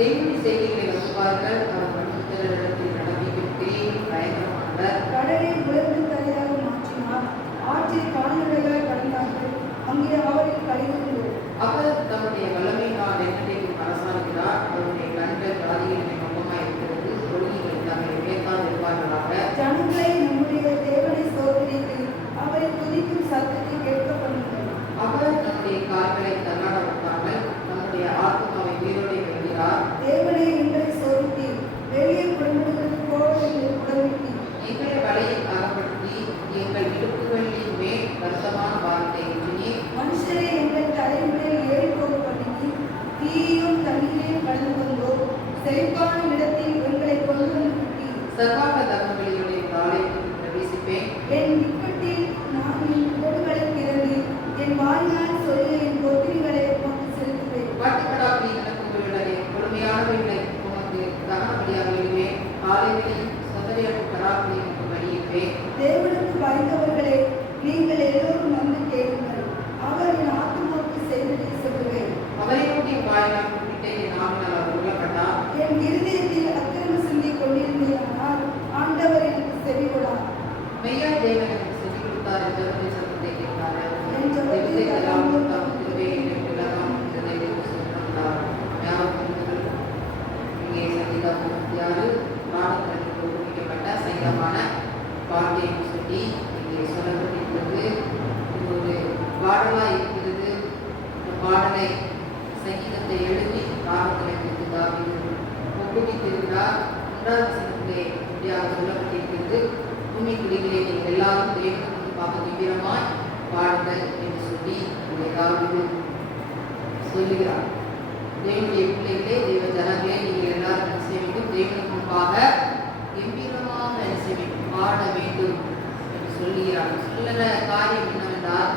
தேவனுடைய செய்திகளை வகுப்பார்கள். அவர் மனுஷரிடத்தில் நடப்பிக்கும் கிரியையும் பயங்கரமானவர். கடலை உலர்ந்து தரையாக மாற்றினார், ஆற்றில் கால்நடையாய் கடந்தார்கள், அங்கே அவரில் கழிவுண்டு. அவர் தம்முடைய வல்லமையினால் என்னைக்கும் அரசாளுகிறார். அவருடைய கண்கள் ஜாதிகளின் நோக்கமாய் இருக்கிறது. ஒழுங்கிகள் தம்மை உயர்த்தாது இருப்பார்களாக. ஜனங்களை நம்முடைய தேவனை சோதரித்து அவரை துதிக்கும் சத்தத்தை கேட்க பண்ணுங்கள். அவர் தம்முடைய கால்களை தள்ளாட வைக்காமல் நம்முடைய ஆத்மாவை உயிரோடு வைக்கிறார். தேவனை எங்களை சோதித்து வெளியே புறப்படுகிறது போல எங்களை புறவிட்டு எங்களை வலையில் அகப்படுத்தி எங்கள் இடுப்புகளின் மேல் வருத்தமான வார்த்தை எண்ணி மனுஷரை எங்கள் தலைமுறையில் ஏறி போக பண்ணி தீயும் தண்ணீரையும் கடந்து வந்தோம். செழிப்பான இடத்தில் எங்களை கொண்டு வந்து விட்டி சர்வாங்க தர்மங்களினுடைய ஆலயத்தில் பிரவேசிப்பேன். என் இக்கட்டில் நான் என் கோடுகளை திறந்து என் வாயினால் சொல்லிய என் கொத்திரிகளை உமக்கு செலுத்துவேன். பாட்டுக்கடாப்பி எனக்கு உங்களுடைய கொடுமையானவைகளை உமக்கு தகனபடியாக விடுவேன். ஆலயத்தில் சதறியற்ற கடாப்பி எனக்கு வழியிடுவேன். தேவனுக்கு பயந்தவர்களே, நீங்கள் எல்லோரும் வந்து கேளுங்கள். அவர் என் ஆத்மாவுக்கு செய்ததை சொல்லுவேன். அவரையுடைய வாயினால் கூப்பிட்டு என் நாவினால் அவர் உள்ளப்பட்டார். என் இருதயத்தில் அக்கிரம சிந்தி கொண்டிருந்தேயானால் ஆண்டவர் எனக்கு செவி கொடார். மெய்யா தேவன் எனக்கு செவி கொடுத்தார் என்று சத்தத்தை கேட்டார். என் ஜெபத்தை எல்லாம் தாம் திருவேயில் எல்லாம் இதயத்தை சொல்லிட்டார். ஞாபகங்கள் இங்கே சங்கீதம் 36 பாடத்திற்கு ஒப்புவிக்கப்பட்ட சங்கீதமான பாட்டை சொல்லி இங்கே சொல்லப்பட்டிருக்கிறது. இது ஒரு பாடலாக இருக்கிறது. இந்த பாடலை சங்கீதத்தை எழுதி ராகத்தில் எடுத்து தாவீது ஒப்புவித்திருக்கிறார். 1வது வசனத்திலே இப்படியாக சொல்லப்பட்டிருக்கிறது. பூமி குடிகளே நீங்கள் எல்லாரும் தேவனுக்கு முன்பாக தீவிரமாய் பாடுங்கள் என்று சொல்லி இங்கே தாவீது சொல்லுகிறார். தேவனுடைய பிள்ளைகளே, தேவ ஜனங்களே, நீங்கள் எல்லாரும் என்ன செய்ய வேண்டும்? தேவனுக்கு முன்பாக கம்பீரமாக என்ன செய்ய வேண்டும்? பாட வேண்டும் என்று சொல்லுகிறார். சொல்லுற காரியம் என்னவென்றால்,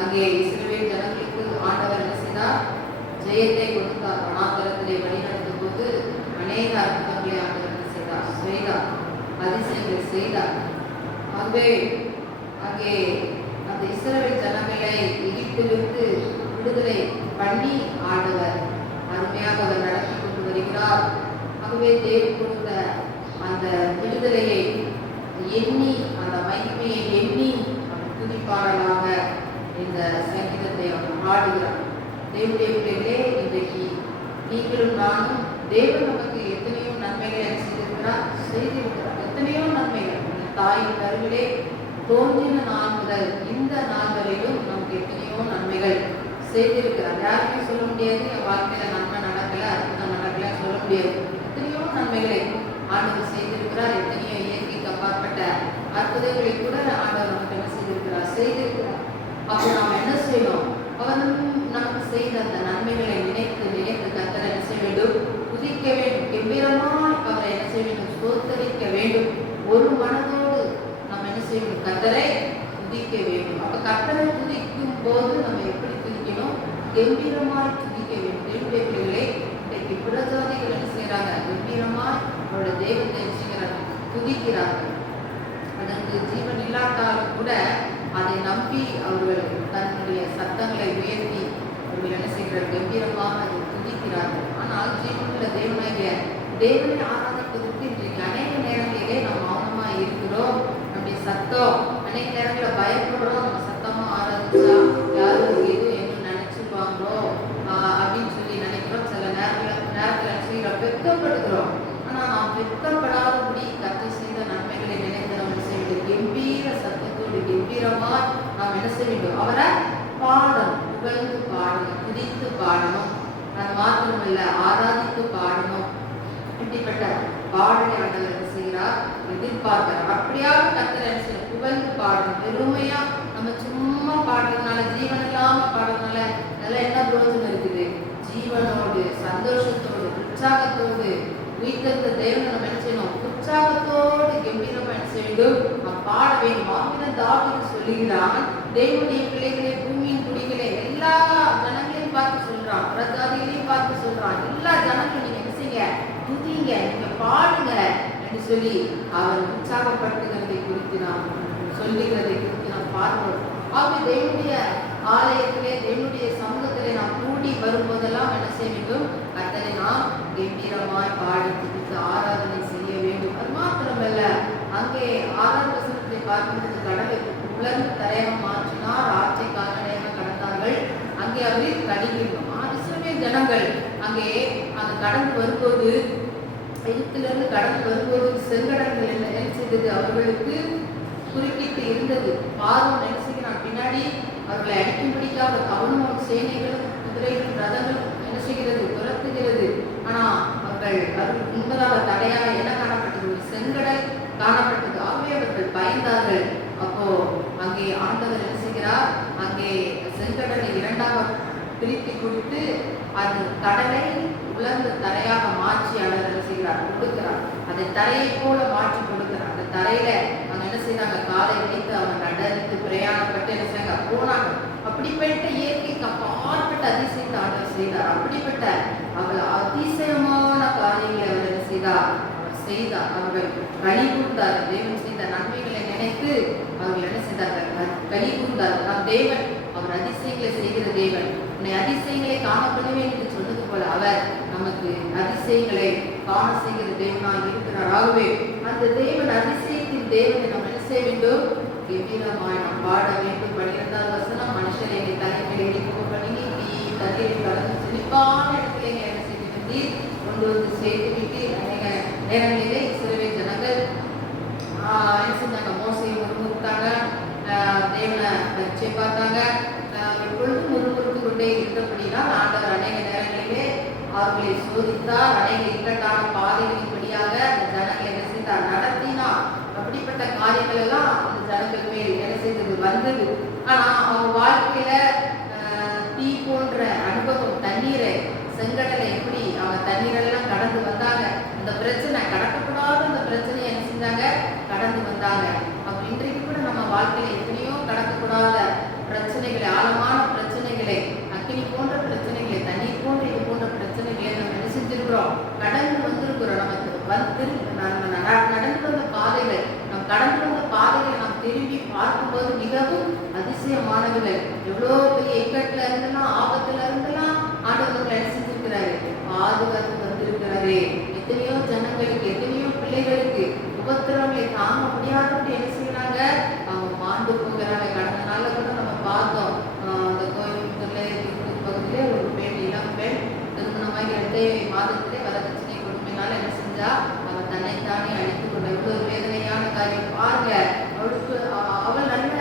அங்கே இஸ்ரவேல் ஜனங்களுக்கு ஆண்டவர் என்ன செய்தார்? ஜெயத்தை கொடுத்தார். வனாந்தரத்திலே வழிநடத்தும் போது அநேக அற்புதங்களை ஆண்டவர் என்ன செய்தார்? அதிசயங்களை செய்தார். ஆகவே அங்கே அந்த இஸ்ரவேல் ஜனங்களை எகிப்திலிருந்து விடுதலை பண்ணி ஆண்டவர் அருமையாக அவர் நடத்தி கொண்டு வருகிறார். ஆகவே தேவன் கொடுத்த அந்த விடுதலையை எண்ணி, அந்த மகிமையை எண்ணி அவர் துதிப்பாடலாக இந்த சங்கீதத்தை அவர் பாடுகிறார். தேவனுடைய பிள்ளைகளே, இன்றைக்கு நீங்களும் நானும் தேவன் நமக்கு எத்தனையோ நன்மைகளை செய்திருக்கிறார். எத்தனையோ நன்மைகள். தாயின் கருவிலே தோன்றின நாள் முதல் இந்த நாள் வரையிலும் நமக்கு எத்தனையோ நன்மைகள் செய்திருக்கிறார். யாருமே சொல்ல முடியாது என் வாழ்க்கையில நன்மை நடக்கல, அற்புதம் நடக்கல சொல்ல முடியாது. எத்தனையோ நன்மைகளை ஆண்டவர் செய்திருக்கிறார். எத்தனையோ இயற்கைக்கு அப்பாற்பட்ட அற்புதங்களை கூட ஆண்டவர் நமக்கு என்ன செய்திருக்கிறார். அப்போ நாம் என்ன செய்யணும்? அவர் நமக்கு செய்த அந்த நன்மைகளை நினைத்து நினைத்து கர்த்தரை என்ன செய்ய வேண்டும்? துதிக்க வேண்டும். கம்பீரமாய் அவரை என்ன செய்ய வேண்டும்? ஸ்தோத்தரிக்க வேண்டும். ஒரு மனதோடு நம்ம என்ன செய்ய வேண்டும்? கர்த்தரை துதிக்க வேண்டும். அப்ப கர்த்தரை துதிக்கும் போது நம்ம எப்படி துதிக்கணும்? கம்பீரமாய் துதிக்க வேண்டும். தேவனுடைய பிள்ளைகளே, இன்றைக்கு புறஜாதிகள் என்ன செய்யறாங்க? கம்பீரமாய் அவருடைய தெய்வத்தை என்ன செய்கிறார்கள்? துதிக்கிறார்கள். அதற்கு ஜீவன் இல்லாட்டாலும் கூட அதை நம்பி அவர்கள் தன்னுடைய சத்தங்களை உயர்த்தி அவர்கள் என்ன செய்கிறார்கள்? கம்பீரமாக அதை துதிக்கிறார்கள். ஆனால் ஜீவனுள்ள தேவனாகிய தேவனை ஆராதிப்பதற்கு இன்றைக்கு அநேக நேரங்களிலே நாம் மௌனமாக இருக்கிறோம். நம்முடைய சத்தம் அநேக நேரங்களில் பயப்படுறோம். நம்ம சத்தமாக ஆராதிச்சா யாரும் எதுவும் என்ன நினைச்சுப்பாங்களோ அப்படின்னு சொல்லி நினைக்கிறோம். சில நேரத்தில் வெட்கப்படுகிறோம். ஆனால் நாம் வெட்கப்படாதபடி கர்த்தர் செய்த நன்மைகளை நினைத்து நம்ம செய்ய வேண்டும். கம்பீர சத்தத்தோடு கம்பீரமாய் நாம் என்ன செய்ய வேண்டும்? அவரை பாடணும், புகழ்ந்து பாடணும், துதித்து பாடணும். அது மாத்திரமல்ல, ஆராதித்து பாடணும். இப்படிப்பட்ட பாடலை ஆண்டவர் என்ன செய்கிறார்? எதிர்பார்க்கிறார். அப்படியாக கர்த்தர் என்ன செய்யணும்? புகழ்ந்து பாடணும். பெருமையா நம்ம சும்மா பாடுறதுனால, ஜீவன் இல்லாம பாடுறதுனால அதெல்லாம் என்ன பிரயோஜனம் இருக்குது? ஜீவனோடு, சந்தோஷத்தோடு, உற்சாகத்தோடு உயிர்த்த தேவனை நம்ம என்ன செய்யணும்? உற்சாகத்தோடு கம்பீரமா என்ன செய்ய வேண்டும்? நாம் பாட வேண்டும். ஆவிதான் தாவீது சொல்லுகிறான், தேவனுடைய பிள்ளைகளே, பூமியின் குடிகளே, எல்லா ஜனங்களையும் பார்த்து சொல்றான், பிரஜாதிகளையும் பார்த்து சொல்றான், எல்லா ஜனங்களும் நீங்க என்ன செய்யுங்க? துதிங்க, நீங்க பாடுங்க என்று சொல்லி அவர் உற்சாகப்படுத்துகிறதை குறித்து நாம் சொல்லுகிறதை குறித்து நாம் பார்க்கிறோம். ஆகவே தேவனுடைய ஆலயத்திலே, தேவனுடைய சமூகத்திலே நாம் கூடி வரும்போதெல்லாம் என்ன செய்ய வேண்டும்? கர்த்தரை நாம் கம்பீரமாய் பாடி துதித்து ஆராதனை செய்ய வேண்டும். அது மாத்திரமல்ல, அங்கே 6ஆம் வசனத்தை பார்க்கும்போது கடலை உலர்ந்து தரையாக மாற்றினார், ஆற்றை கால்நடையாக கடந்தார்கள், அங்கே அவரில் கடிகின்றோம். இஸ்ரவேல் ஜனங்கள் அங்கே கடந்து வரும்போது, எகிப்திலிருந்து கடந்து வரும்போது செங்கடல்கள் என்ன செய்தது? அவர்களுக்கு குறுக்கிட்டு இருந்தது. பார்வோன் என்ன செய்கிறான்? பின்னாடி அவர்களை அடிக்கும்படிக்காக அவனும் சேனைகளும் குதிரைகளும் ரதங்களும் என்ன செய்கிறது? துரத்துகிறது. ஆனா அவர்கள் முன்பதாக தடையாக என்ன காணப்பட்டது? ஒரு செங்கடல் காணப்பட்டது. ஆகவே அவர்கள் பயந்தார்கள். அப்போ அங்கே ஆண்டவர் என்ன செய்கிறார்? அங்கே செங்கடலை இரண்டாக பிரித்து கொடுத்து அது கடலை உலர்ந்த தரையாக மாற்றி அவர் என்ன செய்கிறார்? கொடுக்கிறார். அதை தரையை போல மாற்றி கொடுக்கிறார். அந்த தரையில அவங்க என்ன செய்யறாங்க? காலை வைத்து அவங்க நடந்து பிரயாணப்பட்டு என்ன செய்ய போனாங்க. அப்படிப்பட்ட இயற்கைக்கு அப்பாற்பட்ட அதிசயத்தை ஆண்டவர் செய்தார். அப்படிப்பட்ட அவள் அதிசயமான காரியங்களை அவர் என்ன செய்தார்? அவர் செய்தார். அவர்கள் களி கூர்ந்தார். தேவன் செய்த நன்மைகளை நினைத்து அவர்கள் என்ன செய்தார்கள்? களி கூர்ந்தார். நாம் தேவன், அவர் அதிசயங்களை செய்கிற தேவன். உன்னை அதிசயங்களை காணப்படுவேன் என்று சொன்னது போல அவர் நமக்கு அதிசயங்களை காண செய்கிற தேவனாக இருக்கிறார். ஆகவே அந்த தேவன், அதிசயத்தின் தேவனை நாம் என்ன செய்ய வேண்டும்? கம்பீரமாய் நாம் பாட வேண்டும். 12ஆம் வசனம், மனுஷரை எங்கள் தலைமையில் இடிப்பு பண்ணி தண்ணீரை கலந்து செழிப்பான இடத்துல என்ன செய்து கொண்டு வந்து சேர்த்து விட்டு அநேக நேரங்களிலே இஸ்ரவேல் ஜனங்கள் என்ன செஞ்சாங்க? மோசையை முறுமுறுத்தாங்க, தேவனை பரிச்சை பார்த்தாங்க. எப்பொழுதும் முறுமுறுத்து கொண்டே இருந்தபடினால் ஆண்டவர் அநேக நேரங்களிலே அவர்களை சோதித்தார். அநேக இக்கட்டான பாதைகளின்படியாக அந்த ஜனங்களை என்ன செய்தார்? நடத்தினார். அப்படிப்பட்ட காரியங்கள் எல்லாம் அந்த ஜனங்கள் மேல் என்ன செய்தது? வந்தது. ஆனா அவங்க வாழ்க்கையில தீ போன்ற அனுபவம், தண்ணீரை, செங்கடலை எப்படி அவங்க தண்ணீரெல்லாம் கடந்து வந்தாங்க. அந்த பிரச்சனை கடக்கக்கூடாத அந்த பிரச்சனையை என்ன செஞ்சாங்க? கடந்து வந்தாங்க. அப்ப இன்றைக்கு கூட நம்ம வாழ்க்கையில எத்தனையோ கடக்கக்கூடாத பிரச்சனைகளை, ஆழமான பிரச்சனைகளை, அக்கினி போன்ற பிரச்சனைகளை, தண்ணீர் போன்ற இது போன்ற பிரச்சனைகளை நம்ம என்ன செஞ்சிருக்கிறோம்? கடந்து வந்திருக்கிறோம். நமக்கு நடந்து வந்த பாதைகள், நம் கடந்து வந்த பாதைகளை நாம் திரும்பி பார்க்கும்போது மிகவும் அதிசயமானவர்கள். எவ்வளோ பெரிய இக்கட்டுல இருந்தெல்லாம், ஆபத்துல இருந்தெல்லாம் ஆண்டவர்கள் என்ன செஞ்சிருக்கிறாரு? பாதுகாத்து வந்திருக்கிறாரு. எத்தனையோ ஜனங்களுக்கு, எத்தனையோ பிள்ளைகளுக்கு உபத்திரவங்களை தாங்க முடியாதபடி என்ன செய்யறாங்க? அவங்க மாண்டு போகிறாங்க. கடந்த நாள்ல கூட நம்ம பார்த்தோம், அந்த கோயம்புத்தூர்ல பகுதியிலே ஒரு பெண், இளம் பெண் திருமணமாகி 2 மாதத்திலே வரதட்சணை கொடுமையினால என்ன செஞ்சா? அவள் தன்னைத்தானே அழித்து கொண்ட. இவ்வளவு வேதனையான காரியம் பாருங்க. அவளுக்கு அவள் நல்ல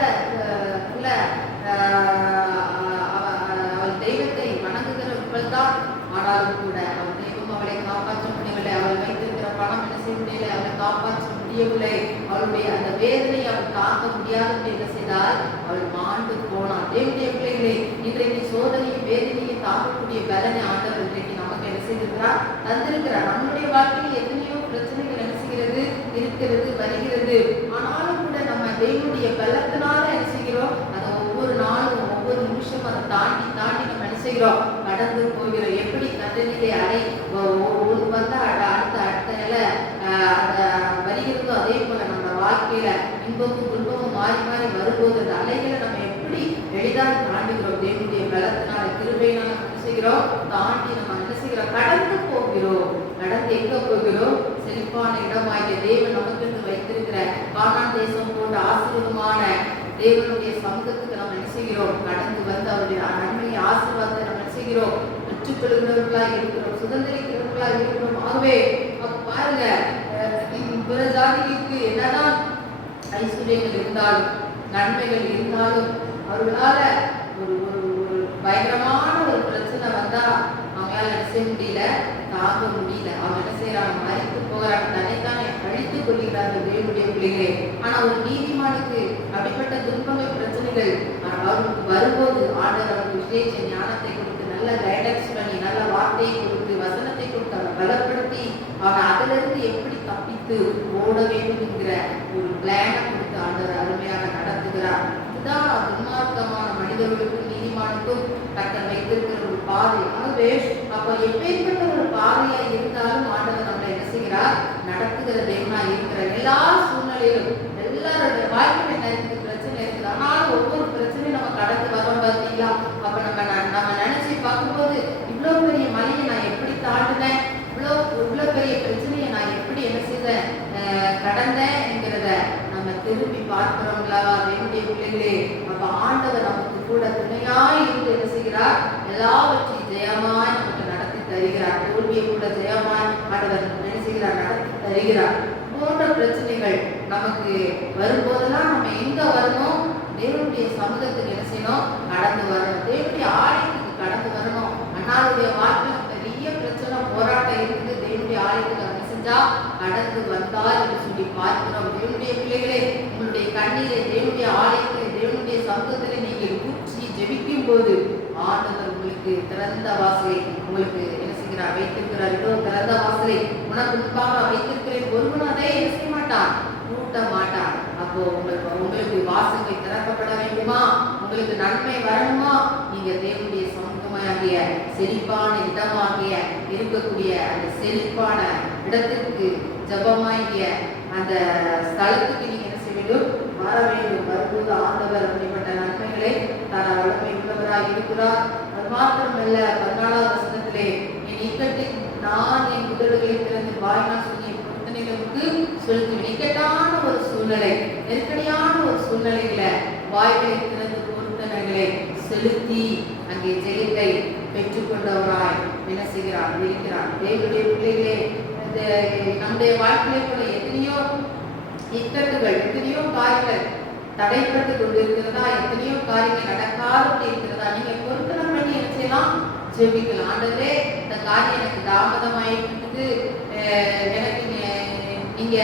அவள் தெய்வத்தை வணங்குகிறவள் தான். ஆனாலும் கூட அவள் தெய்வம் அவளை காப்பாற்ற முடியவில்லை. அவள் வைத்திருக்கிற பணம் என்ன செய்ய முடியவில்லை, அவளை காப்பாற்ற முடியவில்லை. அவளுடைய அந்த வேதனையை அவள் தாங்க முடியாத என்ன செய்தால் அவள் மாண்டு போனாள். தேவனுடைய பிள்ளைகளை, இன்றைக்கு சோதனையும் வேதனையும் தாங்கக்கூடிய பலனை ஆண்டவர் இன்றைக்கு நமக்கு என்ன செய்திருக்கிறார்? தந்திருக்கிறார். நம்முடைய வாழ்க்கையில் எத்தனையோ பிரச்சனைகள் என்ன செய்கிறது? இருக்கிறது, வருகிறது. ஆனாலும் கூட நம்ம தேவனுடைய பலத்தினால என்ன செய்கிறோம்? அதை ஒவ்வொரு நாளும், ஒவ்வொரு நிமிஷம் அதை தாண்டி தாண்டி நம்ம என்ன செய்கிறோம்? கடந்து போகிறோம். எப்படி கண்டனிலே அலை ஒன்று வந்தா அடுத்த நிலை வருகிறதோ அதே போல நம்ம வாழ்க்கையில இன்பமும் துன்பமும் மாறி மாறி வரும்போது அந்த அலைகளை நம்ம எப்படி எளிதாக தாண்டுகிறோம்? தேவனுடைய பலத்தினால, கிருபையினால என்ன செய்கிறோம்? தாண்டி நம்ம என்ன செய்கிறோம்? கடந்து போகிறோம். கடந்து எங்க போகிறோம்? செழிப்பான இடமாகிய தேவன் நமக்கு வைத்திருக்கிற கானான் தேசம் போன்ற ஆசீர்வாதமான தேவனுடைய சமூகத்துக்கு நம்ம என்ன செய்கிறோம்? கடந்து வந்து அவருடைய நன்மையை, ஆசீர்வாதத்தை நம்ம என்ன செய்கிறோம்? பெற்றுக்கொள்கிறவர்களா இருக்கிறோம், சுதந்திரிக்கிறவர்களா இருக்கிறோம். ஆகவே பாருங்க, பிற ஜாதிகளுக்கு என்னதான் ஐஸ்வர்யங்கள் இருந்தாலும், நன்மைகள் இருந்தாலும், அவர்களால ஒரு ஒரு பயங்கரமான ஒரு பிரச்சனை வந்தா அவங்களால என்ன செய்ய முடியல, தாங்க முடியல. அவங்க என்ன செய்யறாங்க? மறித்து போகிறாங்க, தன்னைத்தானே அழித்துக் கொள்கிறார்கள் தேவனுடைய பிள்ளைகளே. ஆனா ஒரு நீதிமானுக்கு அப்படிப்பட்ட துன்பங்கள், பிரச்சனைகள் அவருக்கு வரும்போது ஆண்டவர் அவருக்கு விசேஷ ஞானத்தை கொடுத்து, நல்ல கைடன்ஸ் பண்ணி, நல்ல வார்த்தையை கொடுத்து, வசனத்தை கொடுத்து, அவனை பலப்படுத்தி, அவனை அதிலிருந்து எப்படி தப்பித்து ஓட வேண்டும் என்கிற ஒரு பிளானை கொடுத்து ஆண்டவர் அருமையாக நடத்துகிறார். இதுதான் துன்மார்க்கமான மனிதர்களுக்கும் நீதிமானுக்கும் கர்த்தர் வைத்திருக்கிற ஒரு பாதை. ஆகவே அப்ப எப்பேற்பட்ட ஒரு பாதையா இருந்தாலும் ஆண்டவர் நம்மளை என்ன செய்கிறார்? நடத்துகிற தேவனா இருக்கிறார். எல்லா சூழ்நிலையிலும், எல்லாருடைய வாழ்க்கையில என்ன இருக்குது? பிரச்சனை இருக்குது. ஆனாலும் ஒவ்வொரு பிரச்சனையும் நம்ம கடந்து வரோம் பார்த்தீங்களா? அப்ப நம்ம நினைச்சு பார்க்கும்போது இவ்வளவு பெரிய மலையை நான் எப்படி திரும்பி பார்க்கிறோங்களா தேவனுடைய பிள்ளைகளே? அப்ப ஆண்டவர் நமக்கு கூட துணையாய் இருந்து என்ன செய்கிறார்? எல்லாவற்றையும் ஜெயமாய் நமக்கு நடத்தி தருகிறார். தோல்வியை கூட ஜெயமாய் ஆண்டவர் என்ன செய்கிறார்? நடத்தி தருகிறார். போன்ற பிரச்சனைகள் நமக்கு வரும்போதெல்லாம் நம்ம எங்க வரணும்? தேவனுடைய சமூகத்துக்கு என்ன செய்யணும்? கடந்து வரணும். தேவனுடைய ஆலயத்துக்கு கடந்து வரணும். அண்ணாவுடைய வாழ்க்கையில பெரிய பிரச்சனை போராட்டம் இருக்குது. தேவனுடைய ஆலயத்துக்கு என்ன செஞ்சா கடந்து வந்தார் என்று சொல்லி பார்க்கிறோம். தேவனுடைய பிள்ளைகளே, உங்களுடைய கண்ணீரை தேவனுடைய ஆலயத்திலே தேவனுடைய சமூகத்திலே நீங்கள் ஊற்றி ஜெபிக்கும் போது ஆண்டவர் உங்களுக்கு திறந்த வாசலை உங்களுக்கு என்ன செய்கிறார்? வைத்திருக்கிறார். இதோ திறந்த வாசலை உனக்கு முன்பாக வைத்திருக்கிறேன். ஒருவன் அதை என்ன செய்ய மாட்டான்? கூட்ட மாட்டான். அப்போ உங்களுக்கு வாசல்கள் திறக்கப்பட வேண்டுமா? உங்களுக்கு நன்மை வரணுமா? நீங்க தேவனுடைய சமூகமாகிய செழிப்பான இடமாகிய இருக்கக்கூடிய அந்த செழிப்பான இடத்திற்கு ஜபமாகிய அந்த ஸ்தலத்துக்கு நீங்க என்ன செய்ய வேண்டும்? வர வேண்டும். வரும்போது ஆண்டவர் அப்படிப்பட்ட நன்மைகளை தர வல்லமை உள்ளவராக இருக்கிறார். அது மாத்திரமல்ல, 14வது வசனத்திலே என் இக்கட்டு நான் என் உதடுகளை திறந்து வாயினால் சொல்லி பொருத்தனைகளுக்கு செலுத்துவேன். இக்கட்டான ஒரு சூழ்நிலை, நெருக்கடியான ஒரு சூழ்நிலைகளை வாய்களை திறந்து பொருத்தனைகளை செலுத்தி அங்கே ஜெயத்தை பெற்றுக்கொண்டவராய் என்ன செய்கிறார்? இருக்கிறார். தேவனுடைய பிள்ளைகளே, நம்முடைய வாழ்க்கையிலே கூட எத்தனையோ இக்கட்டுகள், எத்தனையோ காரியங்கள் தடைப்பட்டு கொண்டிருக்கிறதா, எத்தனையோ காரியங்கள் நடக்காது இருக்கிறதா, நீங்க பொருத்தனை பண்ணி என்ன செய்யலாம்? ஜெபிக்கலாம். ஆண்டவரே, இந்த காரியம் எனக்கு தாமதமாயிட்டு எனக்கு நீங்க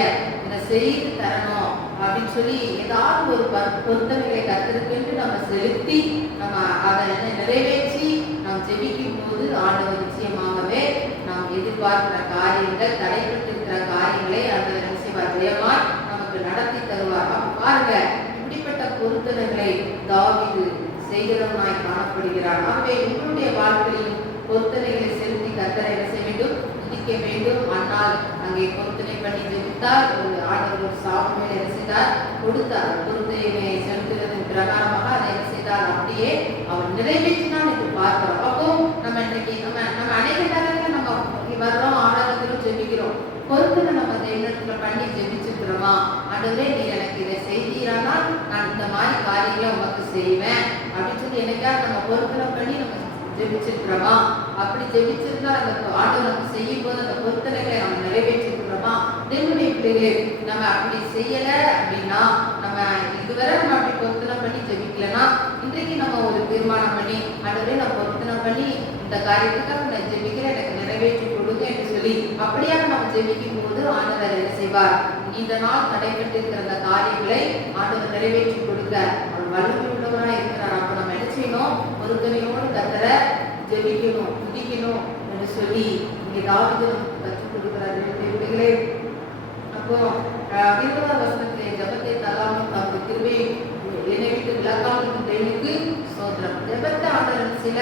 இதை செய்து தரணும் அப்படின்னு சொல்லி ஏதாவது ஒரு பொருத்தனைகளை கத்திருக்குன்னு நம்ம செலுத்தி நம்ம அதை நிறைவேற்றி நாம் ஜெபிக்கும் போது ஆண்டவர் நிச்சயமாகவே நாம் எதிர்பார்க்கிற காரியங்கள், தடைப்பட்டு இருக்கிற காரியங்களை அந்த நிச்சயமாக ஜெயமாய் நமக்கு நடத்தி தருவார். பாருங்க, இப்படிப்பட்ட பொருத்தனைகளை தாவீது செய்கிறவனாய் காணப்படுகிறார். ஆகவே உங்களுடைய வாழ்க்கையிலும் பொருத்தனைகளை செலுத்தி கர்த்தரை என்ன செய்ய வேண்டும்? துதிக்க வேண்டும். ஆனால் அங்கே பொருத்தனை பண்ணி ஜெபித்தார். ஒரு ஆண்டவர் ஒரு சாமுவேலை என்ன செய்தார்? கொடுத்தார். பொருத்தனை செலுத்துவதன் பிரகாரமாக அதை என்ன செய்தார்? அப்படியே அவர் நிறைவேற்றினான் என்று பார்க்கிறோம். அப்போ நம்ம இன்றைக்கு நம்ம அநேக நேரத்தில் நம்ம வர்றோம், ஆராதனையிலும் ஜெபிக்கிறோம். பொருத்தனை நம்ம இடத்துல பண்ணி ஜெபிச்சிருக்கிறோமா? ஆண்டவரே, நீ எனக்கு இதை செய்தீரானால் நான் இந்த மாதிரி காரியங்களை உனக்கு செய்வேன் அப்படின்னு சொல்லி என்னைக்காவது நம்ம பொருத்தனை பண்ணி நம்ம ஜெபிச்சிருக்கிறோமா? அப்படி ஜெபிச்சிருந்தா அந்த ஆண்டவர் நம்ம செய்யும் போது அந்த பொருத்தனைகளை நம்ம நிறைவேற்றிருக்கிறோமா? தேவனுடைய பிள்ளைகளே, நம்ம அப்படி செய்யல அப்படின்னா, நம்ம இதுவரை நம்ம அப்படி பொருத்தனை பண்ணி ஜெபிக்கலன்னா, இன்றைக்கு நம்ம ஒரு தீர்மானம் பண்ணி ஆண்டவரே, நான் பொருத்தனை பண்ணி இந்த காரியத்துக்காக நான் ஜெபிக்கிறேன், எனக்கு நிறைவேற்றி கொடுங்க என்று சொல்லி அப்படியாக நம்ம ஜெபிக்கும் போது ஆண்டவர் என்ன செய்வார்? இந்த நாள் தடைபட்டு இருக்கிற அந்த காரியங்களை ஆண்டவர் நிறைவேற்றி கொடுக்க அவர் வல்லமை உள்ளவராக இருக்கிறார். அப்ப நம்ம என்ன செய்யணும்? பொருத்தனையோடு கர்த்தரை ஜெபிக்கணும், துதிக்கணும் என்று சொல்லி இங்கே தாவீது கற்றுக் கொடுக்கிறார். பிள்ளைகளே, அப்போ 20வது வசனத்திலே ஜெபத்தை தள்ளாமல் தமது கிருபையை என்னை விட்டு விலக்காமல் தேவனுக்கு ஸ்தோத்திரம். ஜெபத்தை ஆண்டவர் சில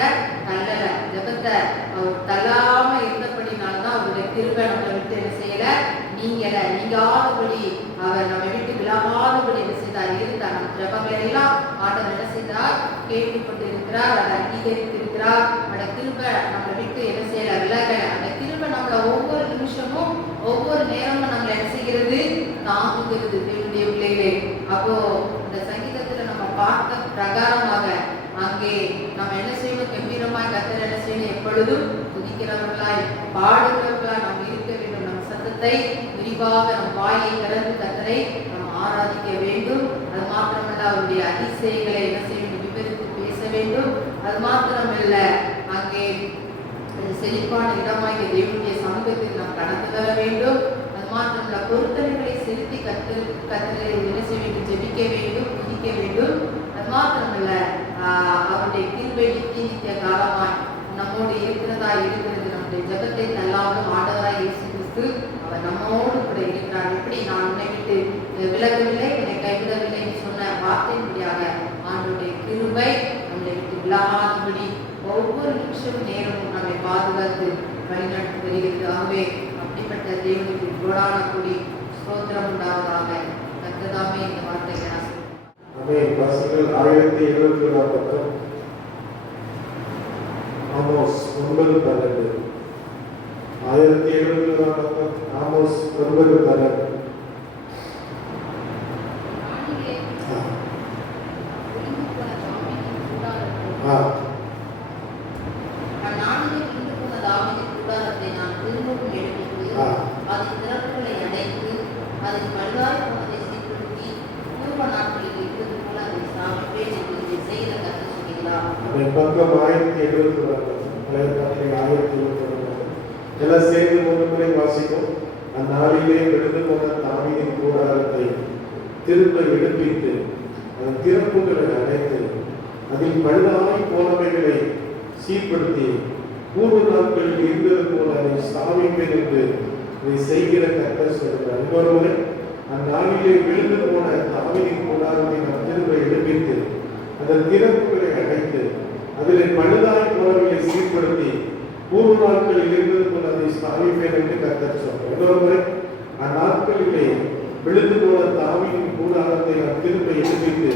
தள்ளல, ஜெபத்தை அவர் தள்ளாம இருந்தபடினால்தான் அவருடைய கிருபை நம்மளை விட்டு என்ன செய்யல, நீங்காதபடி அவர் நம்ம விட்டு விலகாதபடி என்ன செய்தார்? இருந்தார். நம்ம ஜெபங்களை எல்லாம் ஆண்டவர் என்ன செய்தார்? கேட்டுக்கொண்டு இருக்கிறார், அதை அங்கீகரித்திருக்கிறார். அந்த கிருபை நம்மளை விட்டு என்ன செய்யல, விலகல. அந்த கிருபை நம்மளை ஒவ்வொரு நிமிஷமும் ஒவ்வொரு நேரமும் நம்மளை என்ன செய்கிறது? தாங்குகிறது. தேவனுடைய பிள்ளைகளே, அப்போ இந்த சங்கீதத்துல நம்ம பார்த்த பிரகாரமாக அங்கே நம்ம என்ன செய்யணும்? கம்பீரமாய் கர்த்தரை என்ன செய்யணும்? எப்பொழுதும் துதிக்கிறவர்களாய் பாடுகிறவர்களாய் நாம் இருக்க வேண்டும். நம் சத்தத்தை விரிவாக நம் வாயை திறந்து கர்த்தரை நாம் ஆராதிக்க வேண்டும். அது மாத்திரமல்ல, அவருடைய அதிசயங்களை என்ன செய்ய வேண்டும்? விவரித்து பேச வேண்டும். அது மாத்திரமல்ல, அங்கே செழிப்பான இடமாகிய தேவனுடைய சமூகத்தில் நாம் கடந்து வர வேண்டும். அது மாத்திரமல்ல, பொருத்தனைகளை செலுத்தி கர்த்தரை என்ன செய்ய வேண்டும்? ஜெபிக்க வேண்டும், துதிக்க வேண்டும். அது மாத்திரமல்ல, அவருடைய கிருபை நித்திய காலமாய் நம்மோடு இருக்கிறதா இருக்கிறது. நம்முடைய ஜெபத்தை தள்ளாமல் ஆண்டவராய் இயேசு கிறிஸ்து அவர் நம்மோடு கூட இருக்கிறார். எப்படி நான் உன்னை விட்டு விலகவில்லை, உன்னை கைவிடவில்லை என்று சொன்ன வார்த்தையின்படியாக ஆண்டவருடைய கிருபை நம்மை விட்டு விலகாதபடி ஒவ்வொரு நிமிஷமும் நேரமும் நம்மை பாதுகாத்து வழிநடத்தி வருகிறது. ஆகவே அப்படிப்பட்ட தேவனுக்கு கோடான கூடி ஸ்தோத்திரம் உண்டாவதாக. கர்த்ததாமே இந்த வார்த்தைகளை பசங்கள் 1071 பக்கம் ஆமோஸ் 9:12. 1071 பக்கம் ஆமோஸ் 9:12. ஆ அந்நாளிலே விழுந்து போன தாவீதின் கூடாரத்தை நான் திரும்பவும் எடுத்து அதன் திறப்புகளை அடைத்து அதன் பழுதாய் போனதை சீர்படுத்தி பூர்வ நாட்களில் இருந்தது போல அதை ஸ்தாபிப்பேன் என்று இதை செய்த கர்த்தர் சொல்கிறார். பக்கம் 1074 பழைய பாட்டில் 1074 எல்லாம் சேர்ந்து ஒரு முறை வாசிக்கும். அந்நாளிலே விழுந்து போன தாவீதின் கூடாரத்தை திரும்ப எடுப்பித்து அதன் திறப்புகளை அடைத்து அதில் பழுதாய் போனவைகளை சீர்படுத்தி பூர்வ நாட்களில் இருந்தது போல அதை ஸ்தாபிப்பேன் என்று இதை செய்கிற கர்த்தர் சொல்கிறார். இன்னொரு முறை அந்நாளிலே விழுந்து போன தாவீதின் கூடாரத்தை நாம் திரும்ப எடுப்பித்து அதன் திறப்புகளை அடைத்து அதில் பழுதாய் போனவைகளை சீர்படுத்தி பூர்வ நாட்களில் இருந்தது போல அதை ஸ்தாபிப்பேன் என்று கர்த்தர் சொல்கிறார். இன்னொரு முறை அந்நாட்களிலே விழுந்து போன தாவீதின் கூடாரத்தை நாம் திரும்ப எடுப்பித்து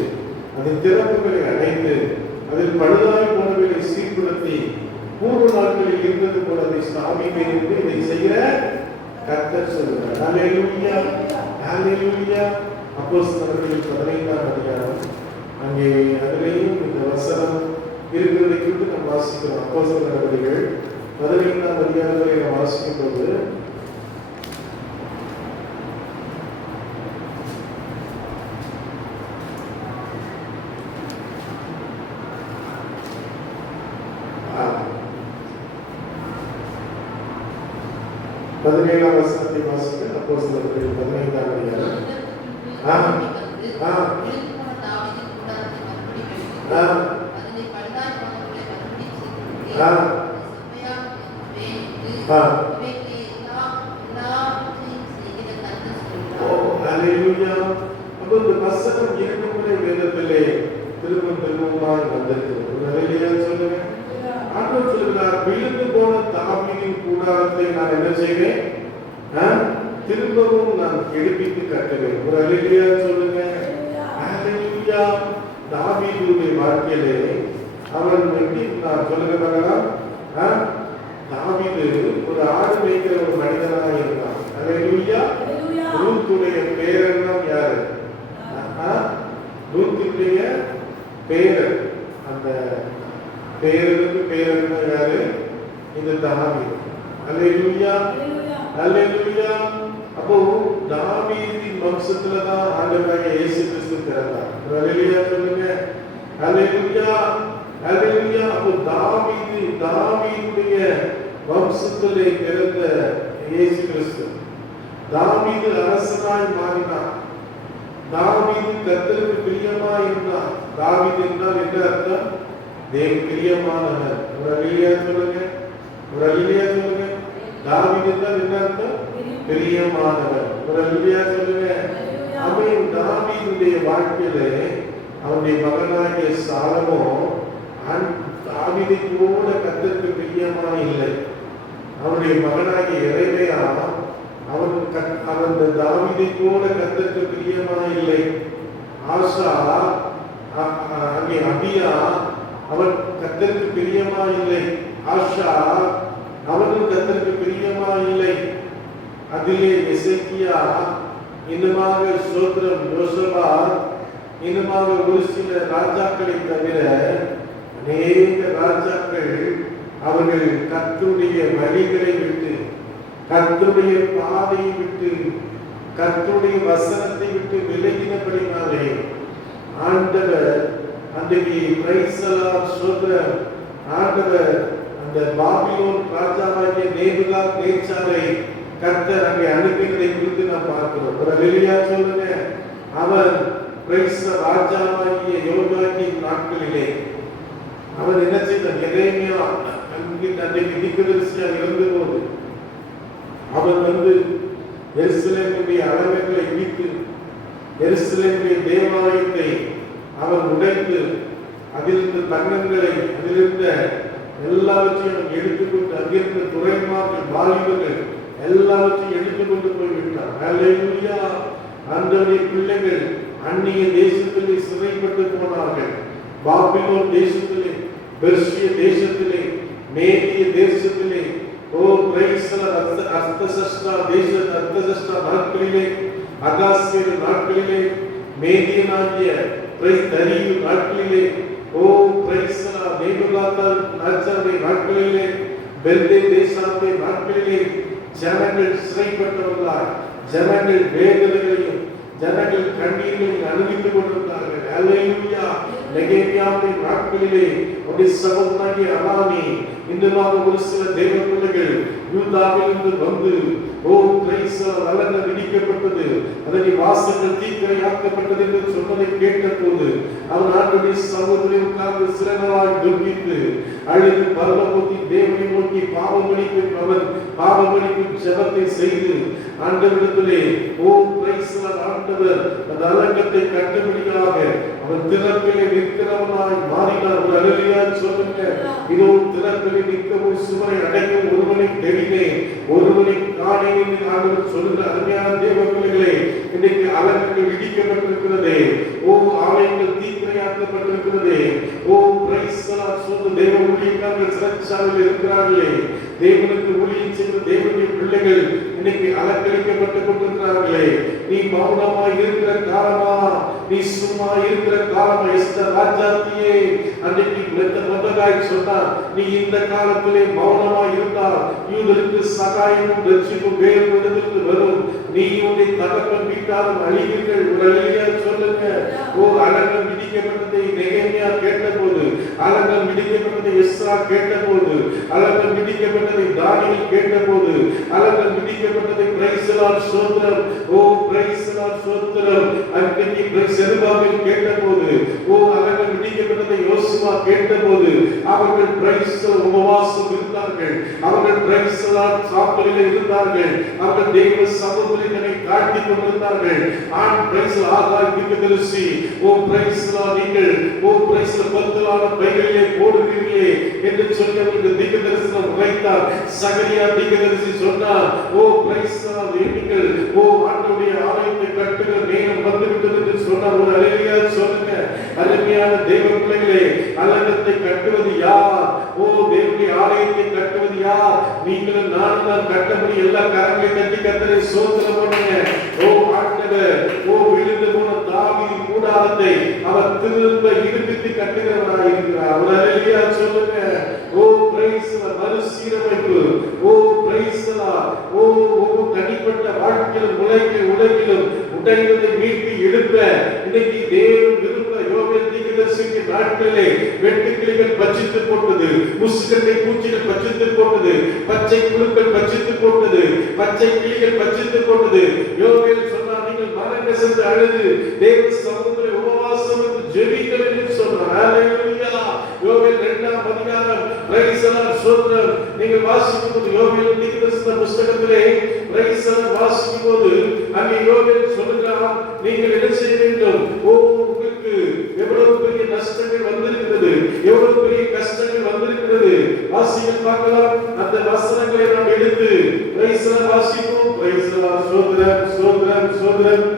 அதன் திறப்புகளை அடைத்து அதில் பழுதாய் போனவைகளை சீர்படுத்தி பூர்வ நாட்களில் இருந்தது போல அதை ஸ்தாபிப்பேன் என்று இதை செய்கிற கர்த்தர் சொல்கிறார். ஹல்லேலூயா, ஹல்லேலூயா. அப்போஸ்தலர்கள் 15ஆம் அதிகாரம் அங்கே அதிலேயும் இந்த வசனம் இருக்கிறதை குறித்து நாம் வாசிக்கிறோம். அப்போஸ்தலர் நடவடிக்கைகள் 15ஆம் அதிகாரத்தை நாம் வாசிக்கும் போது பதினேழாம் வசனத்தை வாசிக்க. அப்போஸ்தலர்கள் 15ஆம் அதிகாரம் அப்போ இந்த வசனம் 2 முறை வேதத்திலே திரும்பவுமாய் வந்திருக்கிறது. சொல்லுங்க. ஆண்டவர் சொல்கிறார், விழுந்து போன தாவீதின் கூடாரத்தை நான் என்ன செய்வேன்? திரும்பவும் நான் எடுப்பித்து கட்டுவேன். ஒரு அல்லேலூயா சொல்லுங்க. அல்லேலூயா. தாவீதுடைய வாழ்க்கையிலே அவன் எப்படி நான் சொல்லுங்க பார்க்கலாம். தாவீது ஒரு ஆடு மேய்க்கிற ஒரு மனிதனாக இருந்தான். அல்லேலூயா. ரூத்துடைய பேரன் யாரு? ரூத்துடைய பேரன். அந்த பேரனுக்கு பேரன் யாரு? இந்த தாவீது. அல்லேலூயா, அல்லேலூயா. அப்போ தாவீதின் வம்சத்துல தான் ஆண்டவராகிய இயேசு கிறிஸ்து பிறந்தார். அல்லேலூயா சொல்லுங்க. அல்லேலூயா, அல்லேலூயா. அப்போ தாவீதுடைய வம்சத்திலே பிறந்த இயேசு கிறிஸ்து. தாவீது அரசனாய் மாறினார். தாவீது கர்த்தருக்கு பிரியமாய் இருந்தார். தாவீது என்றால் என்ன அர்த்தம்? தேவனுக்கு பிரியமானவர். ஒரு அல்லேலூயா சொல்லுங்க. ஒரு அல்லேலூயா சொல்லுங்க. தாவீது என்றால் என்ன அர்த்தம்? பிரியமானவர். ஒரு அல்லேலூயா சொல்லுங்க. அவன் தாவீதுடைய வாழ்க்கையிலே அவனுடைய மகனாகிய சாலமோன் தாவீதை போல கர்த்தருக்கு பிரியமாய் இல்லை. அவனுடைய மகனாகிய எரேமியா அவன் தாவீதை போல கர்த்தருக்கு பிரியமாய் இல்லை. ஆசா அங்கே அபியா அவன் கர்த்தருக்கு பிரியமா இல்லை. ஆஷா அவனும் கர்த்தருக்கு பிரியமா இல்லை. அதிலே எசேக்கியா, இன்னுமாக சோத்ரம், யோசபா, இன்னுமாக ஒரு சில ராஜாக்களை தவிர அநேக ராஜாக்கள் அவர்கள் கர்த்தருடைய வழிகளை விட்டு, கர்த்தருடைய பாதையை விட்டு, கர்த்தருடைய வசனத்தை விட்டு விலகினபடினாலே ஆண்டவர் அன்றைக்கு சோதரன் ஆண்டவர் அந்த பாபிலோன் ராஜாவாகிய நேபுகாத்நேச்சாரை கர்த்தர் அங்கே அனுப்பினதை குறித்து நாம் பார்க்கிறோம். ஒரு அல்லேலூயா சொல்லுங்க. அவன் ராஜாவாகிய யோதாக்கின் நாட்களிலே அவன் என்ன செய்தான்? எரேமியா அன்றைக்கு தீர்க்கதரிசியாக இருந்தபோது அவன் எருசலேமுடைய அலங்கங்களை இடித்து எருசலேமுடைய தேவாலயத்தை அவன் உடைத்து அதிலிருந்த தங்கங்களை அதிலிருந்த எல்லாவற்றையும் அவன் எடுத்துக்கொண்டு அங்கிருந்த துறைமார்கள் வாலிபர்கள் எல்லாவற்றையும் எடுத்துக்கொண்டு போய்விட்டான். அல்லேலூயா. அந்தோடைய பிள்ளைகள் அந்நிய தேசத்திலே சிறைப்பட்டு போனார்கள். பாபிலோன் தேசத்திலே, பெர்சிய தேசத்திலே, மேதிய தேசத்திலே, அர்த்தசஷ்டா நாட்களிலே, அகாசியர் நாட்களிலே, மேதியனாகிய தரியு நாட்களிலே, ஓ பிரைஸ்லா நேபுகாத்நேச்சார் நாட்களிலே, பெல்தே தேசானுடைய நாட்களிலே ஜனங்கள் சிறைப்பட்டவர்களாய், ஜனங்கள் வேதனைகளையும் ஜனங்கள் கண்ணீர்களையும் அனுபவித்துக் கொண்டிருந்தார்கள். அல்லேலூயா. நெகேமியாவுடைய நாட்களிலே ஒரு சகோதரனாகிய அனானி இன்னுமாக ஒரு சில தேவ பிள்ளைகள் யூதாவிலிருந்து வந்து, ஓ பிரைஸ்லா வலங்க விதிக்கப்பட்டது, அதனை வாசல்கள் தீக்கிரையாக்கப்பட்டது என்று சொன்னதை கேட்ட போது அவன் ஆண்டுடைய சகோதரரை உட்கார்ந்து சிறனாய் துர்பித்து அழுது பரலோகத்தின் தேவனை நோக்கி பாவமளிக்கும் ஜெபத்தை செய்து ஆண்டவரிடத்திலே, ஓ பிரைஸ்லா ஆண்டவர் அந்த அலங்கத்தை கட்டும்படியாக அவன் திறப்பிலே நிற்கிறவனாய் மாறினார். ஒரு அல்லேலூயா சொல்லுங்க. இதோ திறப்பிலே நிற்கவும் சுவரை அடைக்கும் ஒருவனை தெரிந்தேன், ஒருவனை காணேன் என்று ஆண்டவர் சொல்லுகிற அருமையான தேவ பிள்ளைகளே, இன்னைக்கு அலங்கங்கள் இடிக்கப்பட்டிருக்கிறதே, ஓ ஆலயங்கள் தீக்கிரையாக்கப்பட்டிருக்கிறதே, ஓ பிரைஸ்லா சொல்லுங்க. தேவ ஊழியக்காரர்கள் சிறைச்சாலையில் இருக்கிறார்களே, தேவனுக்கு ஊழியம் செய்கிற தேவனுடைய பிள்ளைகள் இன்னைக்கு அலங்கரிக்கப்பட்டுக் கொண்டிருக்கிறார்களே, நீ மௌனமாய் இருக்கிற காலமா, நீ சும்மா இருக்கிற காலமா? எஸ்தர் ராஜாத்தியே அன்னைக்கு மொர்தெகாய் சொன்னார், நீ இந்த காலத்திலே மௌனமாய் இருந்தால் யூதருக்கு சகாயமும் ரட்சிப்பும் வேறு விடுதலுக்கு வரும், நீ உன்னை தகப்பன் வீட்டாரும் அழிவீர்கள். ஒரு அல்லேலூயா சொல்லுங்க. ஓ அலங்கம் விதிக்கப்பட்டதை நெகேமியா கேட்டபோது, அலங்கம் விதிக்கப்பட்டதை எஸ்ரா கேட்டபோது, அலங்கம் விதிக்கப்பட்டதை தானியேல் கேட்டபோது, அலங்கம் விதிக்கப்பட்டதை பிரைஸ்லா ஸ்தோத்திரம், ஓ பிரைஸ்லா ஸ்தோத்திரம் அன்றைக்கு செருபாபேல் கேட்டபோது, ஓ அலங்கம் விதிக்கப்பட்டதை யோசுவா கேட்டபோது அவர்கள் பிரைஸ்லா உபவாசம் இருந்தார்கள், அவர்கள் பிரைஸ்லா சாப்பலில் இருந்தார்கள், அவர்கள் தேவ சமூகத்தினை காட்டிக் கொண்டிருந்தார்கள். ஆண் பிரைஸ்லா ஆகாய் தீர்க்கதரிசி, ஓ பிரைஸ்லா நீங்கள், ஓ பிரைஸ்லா பத்தலான பைகளிலே போடுவீர்களே என்று சொல்லி அவர்களுக்கு தீர்க்கதரிசனம் உரைத்தார். சகரியா தீர்க்கதரிசி சொன்னார், ஓ பிரைஸ்லா நீங்கள், ஓ ஆண்டவருடைய ஆலயத்தை கட்டுகிற நேரம் வந்துவிட்டது என்று சொன்னார். ஒரு அல்லேலூயா சொல்லுங்க. அருமையான தேவ பிள்ளைகளே, அலங்கத்தை கட்டுவது யார்? ஓ தேவனுடைய ஆலயத்தை கட்டுவது யார்? நீங்களும் நானும் தான் கட்டபடி எல்லா கரங்களை தட்டி கர்த்தரை ஸ்தோத்திரம் பண்ணுங்க. ஓ ஆண்டவர், ஓ விழுந்து போன தாவீதின் கூடாரத்தை அவர் திரும்ப இடித்து கட்டுகிறவராய் இருக்கிறார். ஒரு அல்லேலூயா சொல்லுங்க. ஓ பிரைஸ்லா மறுசீரமைப்பு, ஓ பிரைஸ்லா, ஓ ஒவ்வொரு தனிப்பட்ட வாழ்க்கையிலும் உலகிலும் உடைவதை மீட்டு எழுப்ப இன்னைக்கு தேவன் விரும்ப யோவேல் தீர்க்கதரிசிக்கு நாட்களிலே வெட்டுக்கிளிகள் பட்சித்து போட்டது, முசுக்கட்டை பூச்சிகள் பட்சித்து போட்டது, பச்சை புழுக்கள் பட்சித்து போட்டது, பச்சை கிளிகள் பட்சித்து போட்டது. யோவேல் சொன்னார், நீங்கள் மரண சென்று அழுது தேவ சமூகத்திலே உபவாசம் ஜெபிங்கள் என்று சொன்னார். அல்லேலூயா. யோவேல் 2ஆம் அதிகாரம் பிரைஸ்லா ஸ்தோத்திரம் நீங்கள் வாசிக்கும்போது யோவேல் தீர்க்கதரிசன புத்தகத்திலே பிரைஸ்லா வாசிக்கும்போது அங்கே யோவேல் சொல்லுகிறார், நீங்கள் என்ன செய்ய வேண்டும்? ஓ உங்களுக்கு எவ்வளவு பெரிய நஷ்டங்கள் வந்திருக்கிறது, எவ்வளவு பெரிய கஷ்டங்கள் வந்திருக்கிறது. வாசிகள் பார்க்கலாம். அந்த வசனங்களை நாம் எடுத்து பிரைஸ்லா வாசிப்போம். பிரைஸ்லா ஸ்தோத்திரம் ஸ்தோத்திரம் ஸ்தோத்திரம்.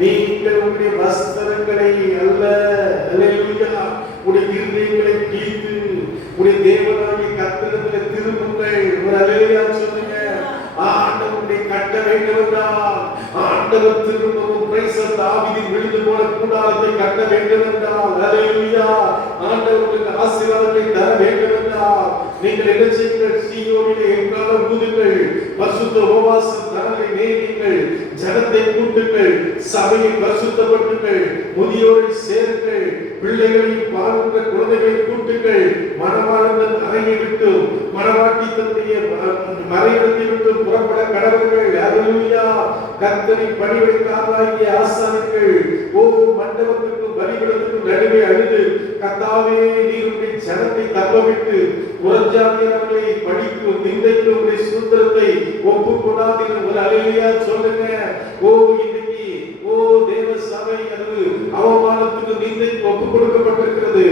நீங்கள் உங்களுடைய வஸ்திரங்களை அல்ல, அல்லேலூயா, உடைய இருதயங்களை கிழித்து உடைய தேவனாகிய கர்த்தரிடத்தில் திரும்புங்கள். ஒரு அல்லேலூயா சொல்லுங்க. ஆண்டவருடைய கட்ட வேண்டும் என்றால், ஆண்டவர் திரும்பவும் பிரைஸ்லா தாவீதின் விழுந்து போன கூடாரத்தை கட்ட வேண்டும் என்றால், அல்லேலூயா, ஆண்டவருக்கு ஆசீர்வாதத்தை தர வேண்டும் என்றால் நீங்கள் என்ன செய்யுங்கள்? சீயோனிலே எக்காலம் ஊதுங்கள், பரிசுத்த உபவாச நாளை நேருங்கள், ஜனத்தை கூட்டுங்கள், சபையை பரிசுத்தப்படுத்துங்கள், முதியோரை சேருங்கள், பிள்ளைகளையும் பாலுன்ற குழந்தைகளை கூட்டுங்கள், மணவாளன் அறையை விட்டு மணவாட்டி தன்னுடைய மறைவிடத்தை விட்டு புறப்பட கடவுள்கள். அல்லேலூயா. கர்த்தரின் பணிவிடைக்காரராகிய ஆசாரியர்கள் ஓ மண்டபத்துக்கும் பலிபீடத்துக்கும் நடுவே அழுது, கர்த்தாவே நீர் உம்முடைய ஜனத்தை தப்பவிட்டு புறஜாதியார்களை படிக்கும் நிந்தைக்கு உம்முடைய சுதந்திரத்தை ஒப்புக்கொடாதீர்கள். ஒரு அல்லேலூயா சொல்லுங்க. ஓ இன்னைக்கு ஓ தேவ சபை அது அவமானத்துக்கு நிந்தைக்கு ஒப்புக் கொடுக்கப்பட்டிருக்கிறது.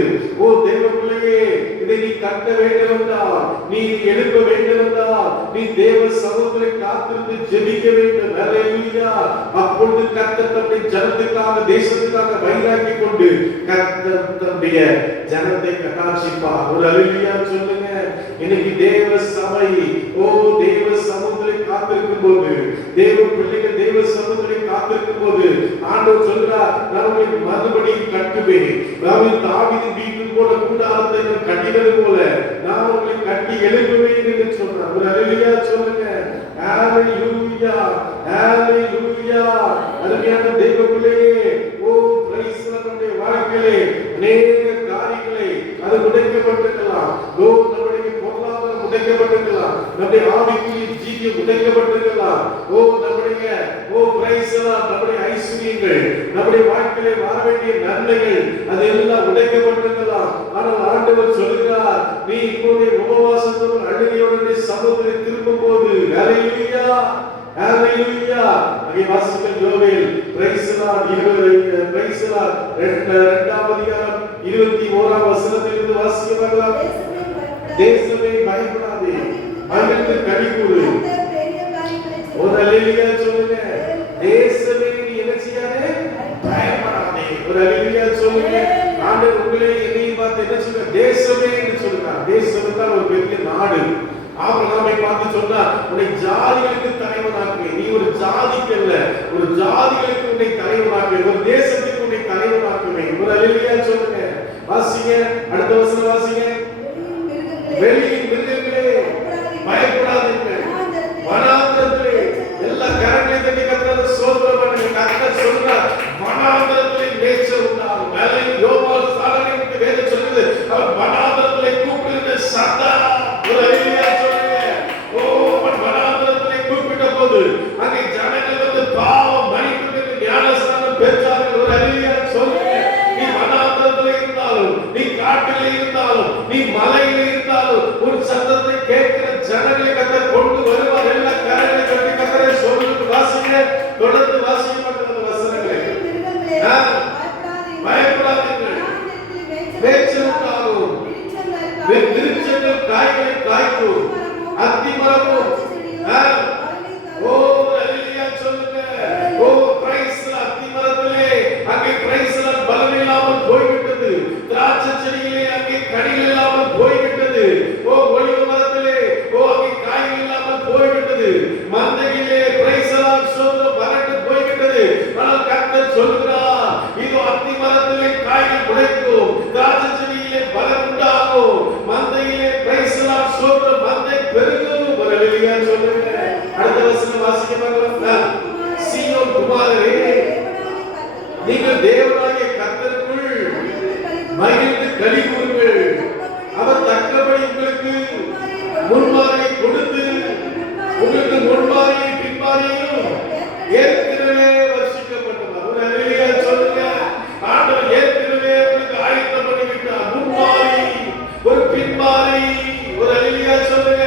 கட்ட வேண்டும் என்றால், நீ எழுப்ப வேண்டும் என்றால், நீ தேவ சமூகத்தை காத்திருந்து ஜெபிக்க வேண்டும். ஹல்லேலூயா. அப்பொழுது கர்த்தர் தம்முடைய ஜனத்துக்காக, தேசத்துக்காக வைராக்கி கொண்டு கர்த்தர் தம்முடைய ஜனத்தை கட்டாட்சிப்பார். ஒரு ஹல்லேலூயா சொல்லுங்க. இன்னைக்கு தேவ சபை தேவ சமூகத்தை காத்திருக்கும் போது, தேவ பிள்ளைகள் தேவ சமூகத்தை காத்திருக்கும் போது ஆண்டவர் சொல்றார், நான் உங்களை மறுபடியும் கட்டுவேன். தாவீது வீட்டில் போல கூடாரத்தை கட்டினது போல நான் உங்களை கட்டி எழுப்புவேன் என்று சொல்றார். ஒரு ஹல்லேலூயா சொல்லுங்க. ஹல்லேலூயா, ஹல்லேலூயா. அருமையான தெய்வ பிள்ளையே, பிரைஸ் நம்முடைய வாழ்க்கையிலே அநேக காரியங்களை அது உடைக்கப்பட்டிருக்கலாம். நம்முடைய பொருளாதாரம் உடைக்கப்பட்டிருக்கலாம், நம்முடைய ஆவிக்குரிய ஜீவியம் உடைக்கப்பட்டிருக்கலாம். நம்முடைய பிரைஸ் நம்முடைய ஐஸ்வர்யங்கள், நம்முடைய வாழ்க்கையிலே வர வேண்டிய நன்மைகள் அது எல்லாம் உடைக்கப்பட்டிருக்கலாம். ஆனால் ஆண்டவர் சொல்கிறார், நீ இப்போதே உபவாசத்தோடு அழுகையோடு சமூகத்தில் திரும்பும் போது, ஹல்லேலூயா, ஹல்லேலூயா. அங்கே வாசிக்கும் யோவேல் பிரைஸ் லார்ட் 2ஆம் அதிகாரம் 21ஆம் வசனத்திலிருந்து வாசிக்கலாம். தேசமே பயப்படாதே, மகிழ்ந்து களிகூரு. ஒரு ஹல்லேலூயா சொல்லுங்க. தேசமே நீ என்ன செய்யாதே, பயப்படாதே. ஒரு ஹல்லேலூயா சொல்லுங்க. ஆண்டவர் உங்களை என்னையும் பார்த்து என்ன சொல்ற, தேசமே என்று சொல்றார். தேசம் தான் ஒரு பெரிய நாடு. ஆபிரகாமை பார்த்து சொன்னா, உன்னை ஜாதிகளுக்கு தலைவனாக்குவேன். நீ ஒரு ஜாதிக்கு அல்ல, ஒரு ஜாதிகளுக்கு உன்னை தலைவனாக்குவேன், ஒரு தேசத்துக்கு உன்னை தலைவனாக்குவேன். ஒரு ஹல்லேலூயா சொல்லுங்க. வாசிங்க, அடுத்த வசனம் வாசிங்க. வெளியின் மிருகங்களே பயப்படாதீர்கள், வனாந்தரத்திலே எல்லா கரங்களை தட்டி கர்த்தரை ஸ்தோத்திரம் பண்ணுங்க. கர்த்தர் சொல்றார், வனாந்தரத்திலே மேய்ச்சல் உண்டாகும். மேலே யோவான் சாலமோனுக்கு வேதம் சொல்லுது, அவர் வனாந்தரத்திலே கூப்பிடுகிற சத்தம். ஒரு ஹல்லேலூயா சொல்லுங்க. வனாந்தரத்திலே கூப்பிட்ட போது அங்கே ஜனங்கள் வந்து பாவம் மன்னிப்புக்கு ஞானஸ்நானம் பெற்றார்கள். ஒரு ஹல்லேலூயா சொல்லுங்க. நீ வனாந்தரத்திலே இருந்தாலும், நீ காட்டிலே இருந்தாலும், நீ மலையிலே இருந்தாலும், ஒரு சத்தத்தை கேட்கிற ஜனங்களை கர்த்தர் கொண்டு வருவார். எல்லா கரங்களை கட்டி கர்த்தரை சொல்லுங்க. வாசிங்க, தொடர்ந்து வாசிக்க மாட்டேங்கிற வசனங்களை. பயப்படாதீர்கள், மேய்ச்சல் உண்டாகும், விருட்சங்கள் காய்களை காய்க்கும், அத்தி மரமும். ஹல்லேலூயா சொல்லுங்க. பிரைஸ் அத்தி மரத்திலே அங்கே பிரைஸ் பலமில்லாமல் போய்விட்டது. திராட்சை செடியிலே அங்கே கனிகள் இல்லாமல் போய்விட்டது. ஒலிவ மரத்திலே அங்கே காய்கள் இல்லாமல் போய்விட்டது. மந்தையிலே பிரைஸ் சோதரம் வறண்டு போய்விட்டது. ஆனால் கர்த்தர் சொல்கிறார், இதோ அத்தி மரத்திலே காய்கள் உடைக்கும், திராட்சை செடியிலே பலன் உண்டாகும், மந்தையிலே பிரைஸ் சோதரம் மந்தை பெருகும். ஒரு ஹல்லேலூயா சொல்லுங்க. அடுத்த வசனம் வாசிக்க பார்க்கலாம். சீயோன் குமாரரே, நீங்கள் தேவனாகிய கர்த்தருக்குள் மகிழ்ந்து களிகூருங்கள். அவர் தக்கபடி உங்களுக்கு முன்மாதிரியை கொடுத்து, உங்களுக்கு முன்மாதிரியை பின்மாதிரியையும் ஏற்கனவே வர்ஷிக்கப்பட்டவர். ஒரு ஹல்லேலூயா சொல்லுங்க. ஆண்டவர் ஏற்கனவே உங்களுக்கு ஆயத்தம் பண்ணி விட்டார். முன்மாதிரி, ஒரு பின்மாதிரி. ஒரு ஹல்லேலூயா சொல்லுங்க.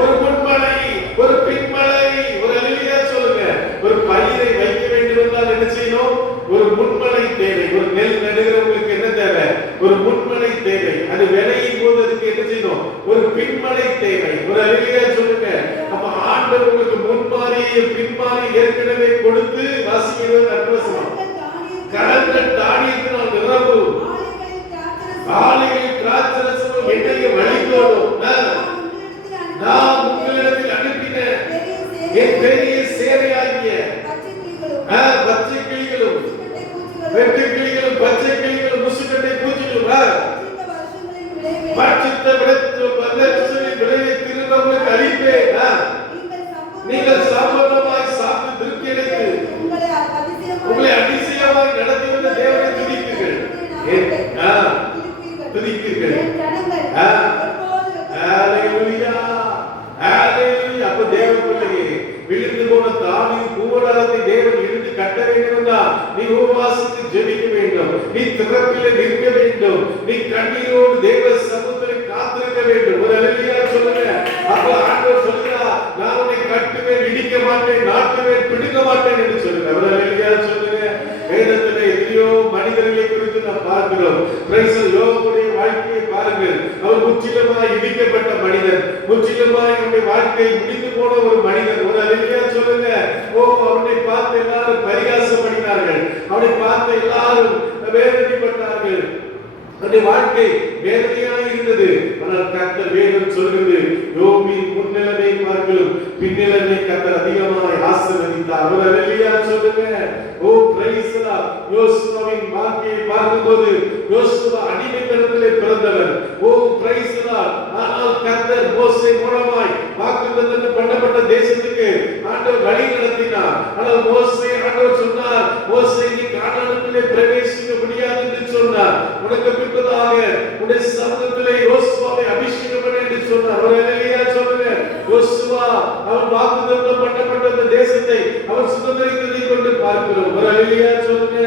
ஒரு முன்மலை, ஒரு பின்மலை. ஒரு ஹல்லேலூயா சொல்லுங்க. ஒரு பயிரை வைக்க வேண்டும் என்றால் என்ன செய்யணும்? ஒரு முன்மலை தேவை. ஒரு நெல் நடுகிறவங்களுக்கு என்ன தேவை? ஒரு முன்மலை தேவை. அது விளையும் போது அதுக்கு என்ன செய்யணும்? ஒரு பின்மலை தேவை. ஒரு ஹல்லேலூயா சொல்லுங்க. அப்ப ஆண்டவர் உங்களுக்கு முன்மாதிரி பின்மாதிரி ஏற்கனவே கொடுத்து, வாசிக்கிறது அற்புதம். கரங்கள் தானியத்தினால் நிரம்பும், ஆலைகளில் திராட்சரசமும் எண்ணெயும் வழிந்தோடும். நான் உங்களிடத்தில் அனுப்பின என் பெரிய சேவையாகிய பச்சை கிளிகளும், வெட்டு கிளிகளும், பச்சை கிளிகளும், முசுக்கட்டை பூச்சிகளும் பட்சித்த விளைவை திரும்ப உங்களுக்கு அளிப்பேன். நீங்கள் சம்பந்தமாய் சாப்பிட்டு திருப்தி அடைத்து உங்களை அதிசயமாய் நடத்தி வந்த தேவனை துதிப்பீர்கள். ஹல்லேலூயா, ஹல்லேலூயா. அப்ப தேவ பிள்ளையே, விழுந்து போன தாவீது கூடாரத்தை தேவன் இழுத்து கட்ட வேண்டும் என்றால் நீ உபவாசித்து ஜெபிக்க வேண்டும். நீ திறப்பிலே நிற்க வேண்டும். நீ கண்ணீரோடு தேவ சமூகத்தில் காத்திருக்க வேண்டும். ஒரு ஹல்லேலூயா சொல்லுங்க. அப்ப ஆண்டவர் சொல்கிறார், நான் உன்னை கட்டுவேன், இடிக்க மாட்டேன், நாட்டுவேன், பிடிக்க மாட்டேன் என்று சொல்லுங்க. ஒரு ஹல்லேலூயா சொல்லுங்க. வேதத்திலே எத்தனையோ மனிதர்களை குறித்து நாம் பார்க்கிறோம். யோபுடைய வாழ்க்கையை பாருங்கள். அவர் முற்றிலுமாய் இடிக்கப்பட்ட மனிதன், முற்றிலுமாய் அவருடைய வாழ்க்கை முடிந்து போன ஒரு மனிதன். ஒரு அல்லேலூயா சொல்லுங்க. ஓ, அவனை பார்த்து எல்லாரும் பரிகாசம் பண்ணினார்கள், அவனை பார்த்து எல்லாரும் வேதனைப்பட்டார்கள். அவருடைய வாழ்க்கை வேதனையாக இருந்தது. ஆனால் கர்த்தர் வேதம் சொல்கிறது, யோபின் முன்னிலைமை பார்க்கலும் பின்னிலைமை கர்த்தர் அதிகமாய் ஆசீர்வதித்தார். ஒரு அல்லேலூயா சொல்லுங்க. ஓ, பிரைஸ் தி லார்ட். யோசுவாவின் வாழ்க்கையை பார்க்கும்போது யோசுவா அடிமைத்தனத்திலே பிறந்தவர். ஓ, பிரைஸ் தி லார்ட். ஆனால் கர்த்தர் மோசே மூலமாய் வாக்குத்தத்தம் பண்ணப்பட்ட தேசத்துக்கு ஆண்டவர் வழி நடத்தினார். ஆனால் மோசே ஆண்டவர் சொன்னார், மோசே நீ கானானுக்குள்ளே பிரவேசிக்க முடியாது என்று சொன்னார். உனக்கு பின்பதாக உன்னுடைய சமூகத்திலே யோசுவாவை அபிஷேகம் பண்ண என்று சொன்னார். ஒரு அல்லேலூயா சொல்லுங்க. யோசுவா அவன் வாக்குத்தத்தம் பண்ணப்பட்ட அந்த தேசத்தை அவன் சுதந்தரித்ததை கொண்டு பார்க்கிறோம். ஒரு அல்லேலூயா சொல்லுங்க.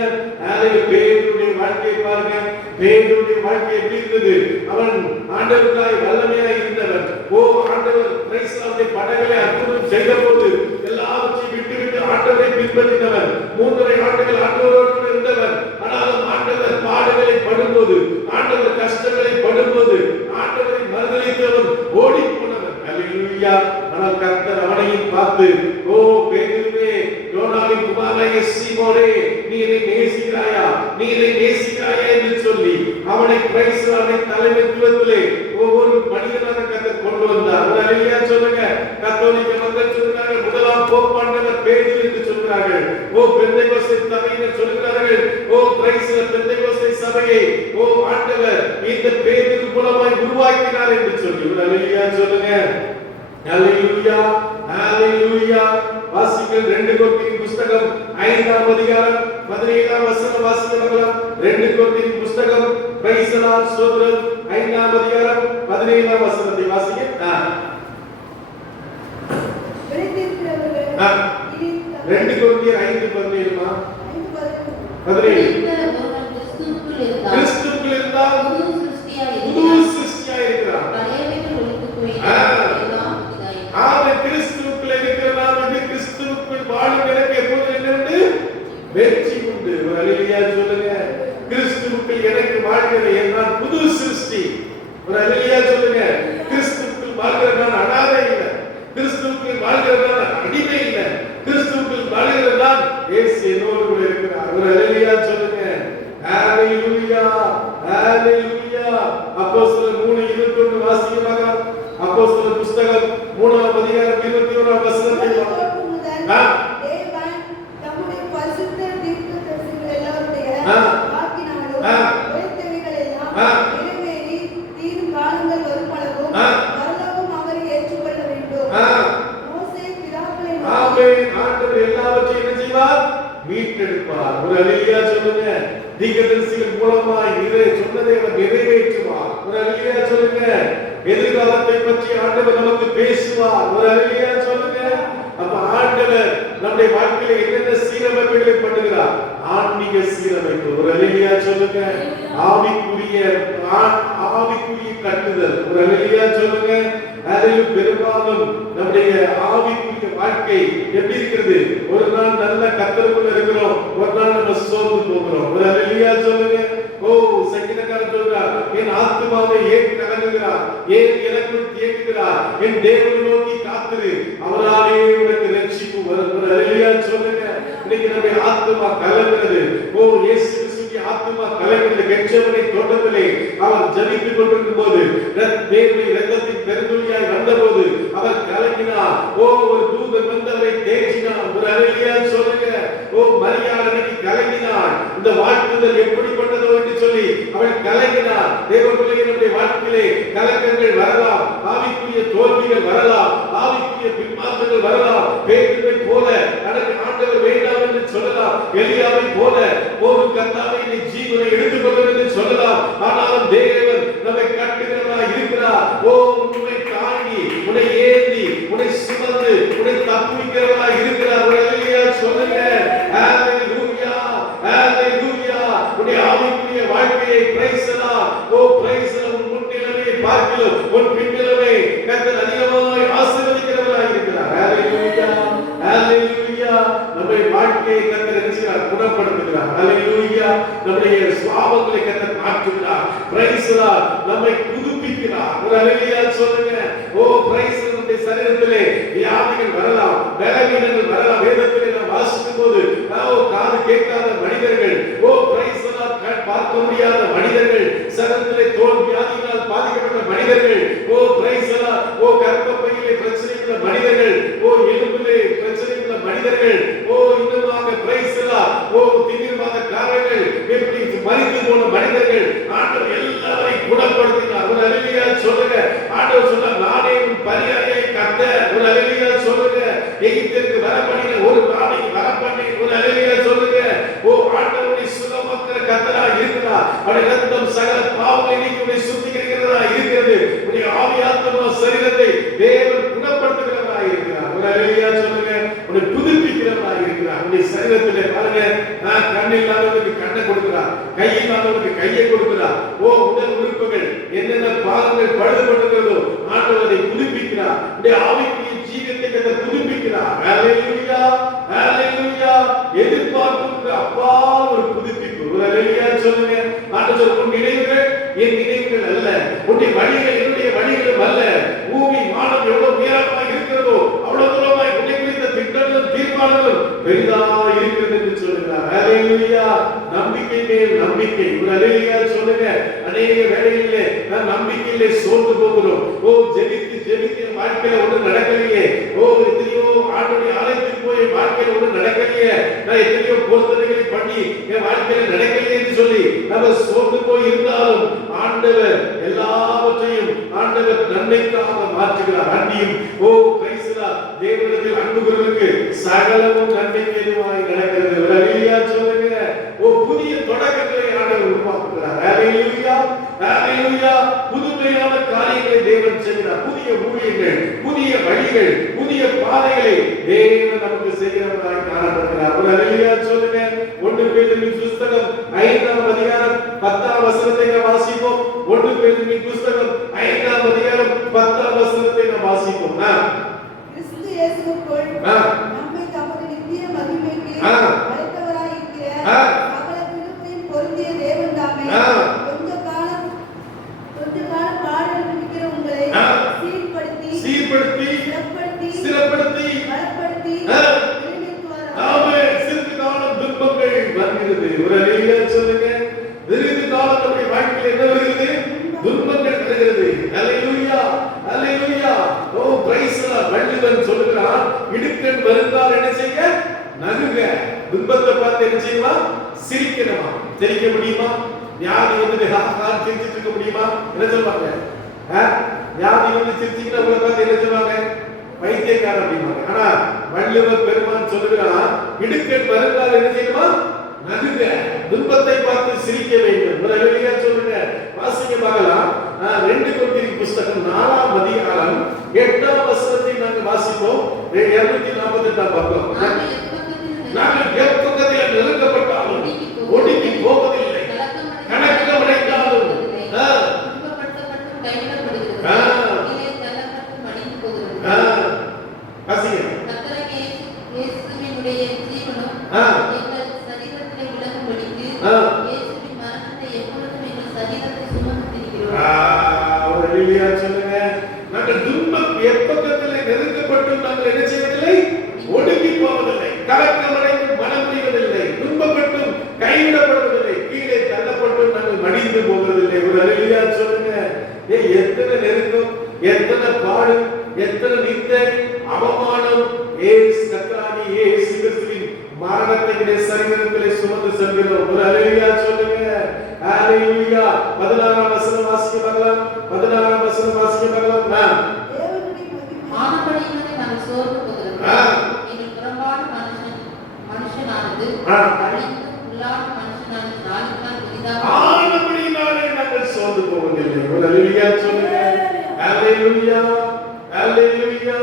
பேதுருடைய வாழ்க்கையை பாருங்க. பேதுருடைய வாழ்க்கை எப்படி இருந்தது? அவன் ஆண்டவருக்காய் வல்லமையாய் இருந்தவன். ஓ, ஆண்டவர் கிறிஸ்துவின் படங்களை அற்புதம் செய்தபோது எல்லாவற்றையும் விட்டுவிட்டு ஆண்டவரை பின்பற்றினவன். 3.5 ஆண்டுகள் ஆண்டவரோடு இருந்தவன். ஆனாலும் ஆண்டவர் பாடுகளை படும்போது, ஆண்டவர் கஷ்டங்களை படும்போது ஆண்டவரை மறுதலித்தவன், ஓடி போனவன். அல்லேலூயா. ஆனால் கர்த்தர் அவனையும் பார்த்து, ஓ பேதுருவே, யோனாவின் குமாரனாகிய சீமோனே, நீ என்னை நேசிக்கிறாயா, நீ என்னை நேசிக்கிறாயா என்று சொல்லி அவனை கிறிஸ்துவின் தலைமைத்துவத்திலே ஒவ்வொரு மனிதனாக கர்த்தர் கொண்டு வந்தார். அல்லேலூயா சொல்லுங்க. கத்தோலிக்க மக்கள் சொல்றாங்க, முதலாம் போப்பாண்டவர் பேதுரு என்று சொல்றார்கள். ஓ, பெந்தேகோஸ்தே சபையினர் சொல்றார்கள், ஓ கிறிஸ்துவ பெந்தேகோஸ்தே சபையை ஓ ஆண்டவர் இந்த பேதுரு மூலமாய் உருவாக்கினார் என்று சொல்லி. அல்லேலூயா சொல்லுங்க. அல்லேலூயா, அல்லேலூயா. வாசிங்கள் 2 கொரிந்தியர் புத்தகம் 5ஆம் அதிகாரம் 17ஆம் வசனம் வாசிக்கலாம். 2 கொரிந்தியர் புத்தகம் பிரைஸ் தி லார்ட் ஸ்தோத்திரம் 5ஆம் அதிகாரம் 17ஆம் வசனத்தை வாசிங்க. விழித்திருக்கிறவர்கள் 2 கொரிந்தியர் 5:17மா 17 கிறிஸ்துவுக்குள் இருந்தால் புது சிருஷ்டியா இருக்கிறார். ஆமென். கிறிஸ்துவுக்குள் இருக்கிற நாம் வந்து கிறிஸ்துவுக்குள் வாழும் எனக்கு எப்போது என்ன உண்டு? வெற்றி உண்டு. ஒரு அல்லேலூயா சொல்லுங்க. கிறிஸ்துவுக்குள் எனக்கு வாழ்கிறது நான் புது சிருஷ்டி. ஒரு அல்லேலூயா சொல்லுங்க. கிறிஸ்துவுக்குள் வாழ்கிற நான் அனாதை இல்லை, கிறிஸ்துவுக்குள் வாழ்கிற நான் அடிமை இல்லை, கிறிஸ்துவுக்குள் வாழ்கிற நான் இயேசு என்னோடு கூட இருக்கிறார். ஒரு அல்லேலூயா சொல்லுங்க. ஹalleluya, ஹalleluya. அப்போஸ்தலர் 3:21 வாசிக்கலாமா? அப்போஸ்தலர் புத்தகம் 3ஆம் அதிகாரம் 21ஆம் வசனத்தை தேவன் தம்முடைய பரிசுத்த தீர்க்கதரிசிகள் எல்லாருடைய வாக்கினாலும் உரைத்தவைகள் எல்லாம் நிறைவேறி தீரும் காலங்கள் வருமளவும் பரலோகம் அவரை ஏற்றுக்கொள்ள வேண்டும். மோசே பிதாக்களை ஆமென். ஆண்டவர் எல்லாவற்றையும் என்ன செய்வார்? மீட்டெடுப்பார். ஒரு அல்லேலூயா சொல்லுங்க. தீர்க்கதரிசிகள் மூலமாய் சொன்னதை அவர் நிறைவேற்றுவார். ஒரு அல்லேலூயா சொல்லுங்க. எதிர்காலத்தை பற்றி ஆண்டவர் நமக்கு பேசுவார். ஒரு அல்லேலூயா சொல்லுங்க. அப்ப ஆண்டவர் நம்முடைய வாழ்க்கையில என்னென்ன சீரமைப்புகளை பண்ணுகிறார்? ஆன்மீக சீரமைப்பு. ஒரு அல்லேலூயா சொல்லுங்க. ஆவிக்குரிய கட்டுதல். ஒரு அல்லேலூயா சொல்லுங்க. அதிலும் பெரும்பாலும் நம்முடைய ஆவிக்குரிய வாழ்க்கை எப்படி இருக்கிறது? ஒரு நாள் நல்ல கர்த்தருக்குள்ள இருக்கிறோம், ஒரு நாள் நம்ம சோர்ந்து போகிறோம். ஒரு அல்லேலூயா சொல்லுங்க. ஓ, சங்கீதக்காரன் சொல்றார், என் ஆத்துமாவை ஏன் கலங்குகிறார், ஏன் எனக்குள் தியங்குகிறார், என் தேவனை நோக்கி காத்திரு, அவராலே உனக்கு ரட்சிப்பு வரும். ஒரு அல்லேலூயா சொல்லுங்க. இன்னைக்கு நம்முடைய ஆத்துமா கலங்குகிறது. ஓ, இயேசு கிறிஸ்துவின் ஆத்துமா கலங்குகிறது. கெத்செமனே தோட்டத்திலே அவர் ஜெபித்துக் கொண்டிருக்கும் போது தேவனுடைய இரத்தத்தின் பெருந்துளியாய் வந்தபோது அவர் கலங்கினார். ஓ, ஒரு தூதன் வந்து அவரை தேற்றினார். ஒரு அல்லேலூயா சொல்லுங்க. ஓ, மரியாள் அன்னைக்கு கலங்கினாள். இந்த வாழ்த்துதல் எப்படிப்பட்டதோ என்று சொல்லி அவள் கலங்கினார். தேவ பிள்ளைகளுடைய வாழ்க்கையிலே கலக்கங்கள் வரலாம், ஆவிக்குரிய தோல்விகள் வரலாம், ஆவிக்குரிய பின்மாற்றங்கள் வரலாம். பேதுருவை போல எனக்கு ஆண்டவர் வேண்டாம் என்று சொல்லலாம், எலியாவை போல ஒரு கர்த்தாவே நீ ஜீவனை எடுத்துக்கொள்ளும் என்று சொல்லலாம். ஆனாலும் தேவன் நம்மை கட்டுகிறவராய் இருக்கிறார். ஓ, உன்னை தாங்கி, உன்னை ஏந்தி, உன்னை சுமந்து, உன்னை தப்புவிக்கிறவராய் இருக்கிறார். அல்லேலூயா சொல்லுங்க. ஹalleluya, ஹalleluya. உன்னுடைய ஆவிக்குரிய வாழ்க்கையை praise the Lord. Oh, praise the Lord. உன் முன்னிலையை பார்க்கிறோம், உன் பின்னிலையை கர்த்தர் அதிகமாய் ஆசீர்வதிக்கிறவராய் இருக்கிறார். ஹalleluya, ஹalleluya. நம்முடைய வாழ்க்கையை கர்த்தர் என்ன செய்கிறார்? குணப்படுத்துகிறார். ஹalleluya. நம்முடைய சுபாவங்களை கர்த்தர் மாற்றுகிறார். பிரைஸ் தி லார்ட், நம்மை புதுப்பிக்கிறார். ஒரு அல்லேலூயா சொல்லுங்க. ஓ பிரைஸ் தி லார்ட். நம்முடைய சரீரத்திலே வியாதிகள் வரலாம், பலவீனங்கள் வரலாம். வேதத்திலே நாம் வாசிக்கும் போது காது கேட்காத மனிதர்கள், ஓ பிரைஸ் தி லார்ட், பார்க்க முடியாத மனிதர்கள், சரீரத்திலே தோல் வியாதிகளால் பாதிக்கப்பட்ட மனிதர்கள், ஓ பிரைஸ் தி லார்ட், ஓ கர்ப்பப்பையிலே பிரச்சனை உள்ள மனிதர்கள், ஓ எலும்பிலே பிரச்சனை உள்ள மனிதர்கள், ஓ இன்னுமாக பிரைஸ் தி லார்ட், ஓ திமிர்வாத காரர்கள், எப்படி மரித்து போன மனிதர்கள், ஆண்டவர் எல்லாரையும் குணப்படுத்தினார். ஒரு அல்லேலூயா சொல்லுங்க. ஆண்டவர் சொன்னார், நானே உன் பரியாரியை கர்த்தர். ஒரு அல்லேலூயா சொல்லுங்க. எகிப்திற்கு வரப்பண்ணின ஒரு நாளைக்கு வரப்பண்ணி. ஒரு அல்லேலூயா சொல்லுங்க. ஓ ஆண்டவருடைய சுகமாக்குற கர்த்தராக இருக்கிறார். அவருடைய ரத்தம் சகல பாவங்களை நீக்கி சுத்திகரிக்கிறதா இருக்கிறது. உடைய ஆவி ஆத்மா சரீரத்தை தேவன் குணப்படுத்துகிறவராக இருக்கிறார். ஒரு அல்லேலூயா சொல்லுங்க. உன்னை புதுப்பிக்கிறவராக இருக்கிறார். உடைய சரீரத்திலே பாருங்க, கண் இல்லாதவனுக்கு கண்ணை கொடுக்கிறார், கை இல்லாதவனுக்கு கையை கொடுக்கிறார். ஓ உடல் உறுப்புகள் என்னென்ன பாகங்கள் பழுதுபட்டிருக்கிறதோ ஆண்டவரை புதுப்பிக்கிறார். உடைய ஆவிக்குரிய ஜீவத்தை புதுப்பிக்கிறார். ஹல்லேலூயா, ஹல்லேலூயா. எதிர்பார்ப்புக்கு அப்பா ஒரு புதுப்பிப்பு. ஒரு அல்லேலூயா சொல்லுங்க. ஆண்டவர் உன் நினைவுகள் என் நினைவுகள் அல்ல, உன்னுடைய வழிகள் என்னுடைய வழிகளும் அல்ல. பூமி வானம் எவ்வளவு உயரமாக இருக்கிறதோ அவ்வளவு தூரமாய் உன்னை குறித்த திட்டங்களும் தீர்மானங்களும் பெரிதாக இருக்கிறது என்று சொல்லுகிறார். ஹல்லேலூயா. நம்பிக்கை மேல் நம்பிக்கை. ஒரு அல்லேலூயா சொல்லுங்க. அநேக வேளைகளிலே நாம் நம்பிக்கையிலே சோர்ந்து போகிறோம். ஓ ஜெபித்து ஜெபித்து என் வாழ்க்கையில ஒன்றும் நடக்கலையே. ஓ எத்தனையோ ஆண்டுடைய ஆலயத்துக்கு போய் என் வாழ்க்கையில ஒன்றும் நடக்கலையே. நான் எத்தனையோ பொருத்தனைகளை பண்ணி என் வாழ்க்கையில நடக்கலையே என்று சொல்லி நம்ம சோர்ந்து போய் இருந்தாலும் ஆண்டவர் எல்லாவற்றையும் ஆண்டவர் நன்மைக்காக மாற்றுகிறார். அன்பியும் ஓ பிரைஸ் தி லார்ட், தேவனிடத்தில் அன்புகிறவர்களுக்கு சகலமும் நன்மைக்கு ஏதுவாய் நடக்கிறது. அல்லேலூயா சொல்லுங்க. ஓ புதிய தொடக்கங்களை ஆண்டவர் உருவாக்குகிறார். அல்லேலூயா, அல்லேலூயா. புதுமையான காரியங்களை தேவன் செய்கிறார். புதிய ஊழியங்கள், புதிய வழிகள், புதிய பாதைகளை தேவன் நமக்கு செய்கிறவராய் காணப்படுகிறார். அல்லேலூயா சொல்லுங்க. 1 பேதுருவின் புத்தகம் 5ஆம் அதிகாரம் 10ஆம் வசனத்தை நாம் வாசிப்போம். 1 பேதுருவின் புத்தகம் 5ஆம் அதிகாரம் 10ஆம் வசனத்தை நாம் வாசிப்போம். கிறிஸ்து இயேசுவுக்குள் நம்மை தமது நித்திய மகிமைக்கு அழைத்தவராய் இருக்கிற சகல கிருபையும் பொருந்திய தேவன் தாமே கொஞ்ச காலம் பாடுகள் இருக்கிற உங்களை சீர்படுத்தி ஸ்திரப்படுத்தி பலப்படுத்தி ஆமென். சிறிது காலம் துன்பங்கள் வருகிறது. ஒரு அல்லேலூயா சொல்லுங்க. சிறிது காலம் நம்முடைய வாழ்க்கையில் என்ன வருகிறது? துன்பங்கள் வருகிறது. அல்லேலூயா, அல்லேலூயா. ஓ பிரைஸ் தி லார்ட். வள்ளுவன் சொல்லுகிறான், இடுக்கண் வருந்தால் என்ன செய்ய? நகுக. துன்பத்தை பார்த்து என்ன செய்யணுமா? சிரிக்கணுமா? சிரிக்க முடியுமா? வியாதி வந்து சிரிச்சிட்டு இருக்க முடியுமா? என்ன சொல்வாங்க? வியாதி வந்து சிரிச்சிட்டு உங்களை பார்த்து என்ன சொல்வாங்க? வைத்தியக்காரர் அப்படிம்பாங்க. ஆனா வள்ளுவர் பெருமான் சொல்லுகிறான், இடுக்கண் வருந்தால் என்ன செய்யணுமா? நகுக. துன்பத்தை பார்த்து சிரிக்க வேண்டும். ஒரு அல்லேலூயா சொல்லுங்க. வாசிக்க பார்க்கலாம். 2 கொரிந்தியர் புத்தகம் 4ஆம் அதிகாரம் 8ஆம் வசனத்தை நாங்கள் வாசிப்போம். 248ஆம் பக்கம். நாங்கள் எப்பக்கத்தில் நெருக்கப்பட்டாலும் ஒடுங்கி போவதில்லை, கணக்கமடைந்தாலும் சொல்லுங்க. நாங்கள் துன்பம் எப்பக்கத்தில் நெருக்கப்பட்டும் நாங்கள் என்ன செய்வதில்லை? ஒடுங்கி போவதில்லை, கலக்கமடைந்து மனமுடிவதில்லை, துன்பப்பட்டும் கைவிடப்படுவதில்லை, கீழே தள்ளப்பட்டும் நாங்கள் மடிந்து போவதில்லை. ஒரு அல்லேலூயா சொல்லுங்க. எத்தனை நெருக்கம், எத்தனை பாடு, எத்தனை நிந்தை, அவமானம் கர்த்தராகிய இயேசு கிறிஸ்துவின் மரணத்தை சரீரத்திலே சுமந்து செல்கிறோம். ஒரு அல்லேலூயா சொல்லுங்க. அல்லேலூயா. 16ஆம் வசனம் வாசிக்க பார்க்கலாம். 16ஆம் வசனம் வாசிக்க பார்க்கலாம். ஆனபடியினாலே நாங்கள் சோர்ந்து போகிறோம். எங்கள் புறம்பான மனுஷனானது அழிந்து உள்ளான மனுஷனானது நாளுக்கு நாள் புதிதாக. ஆனபடியினாலே நாங்கள் சோர்ந்து போவதில்லை. ஒரு அல்லேலூயா சொல்லுங்க. அல்லேலூயா, அல்லேலூயா.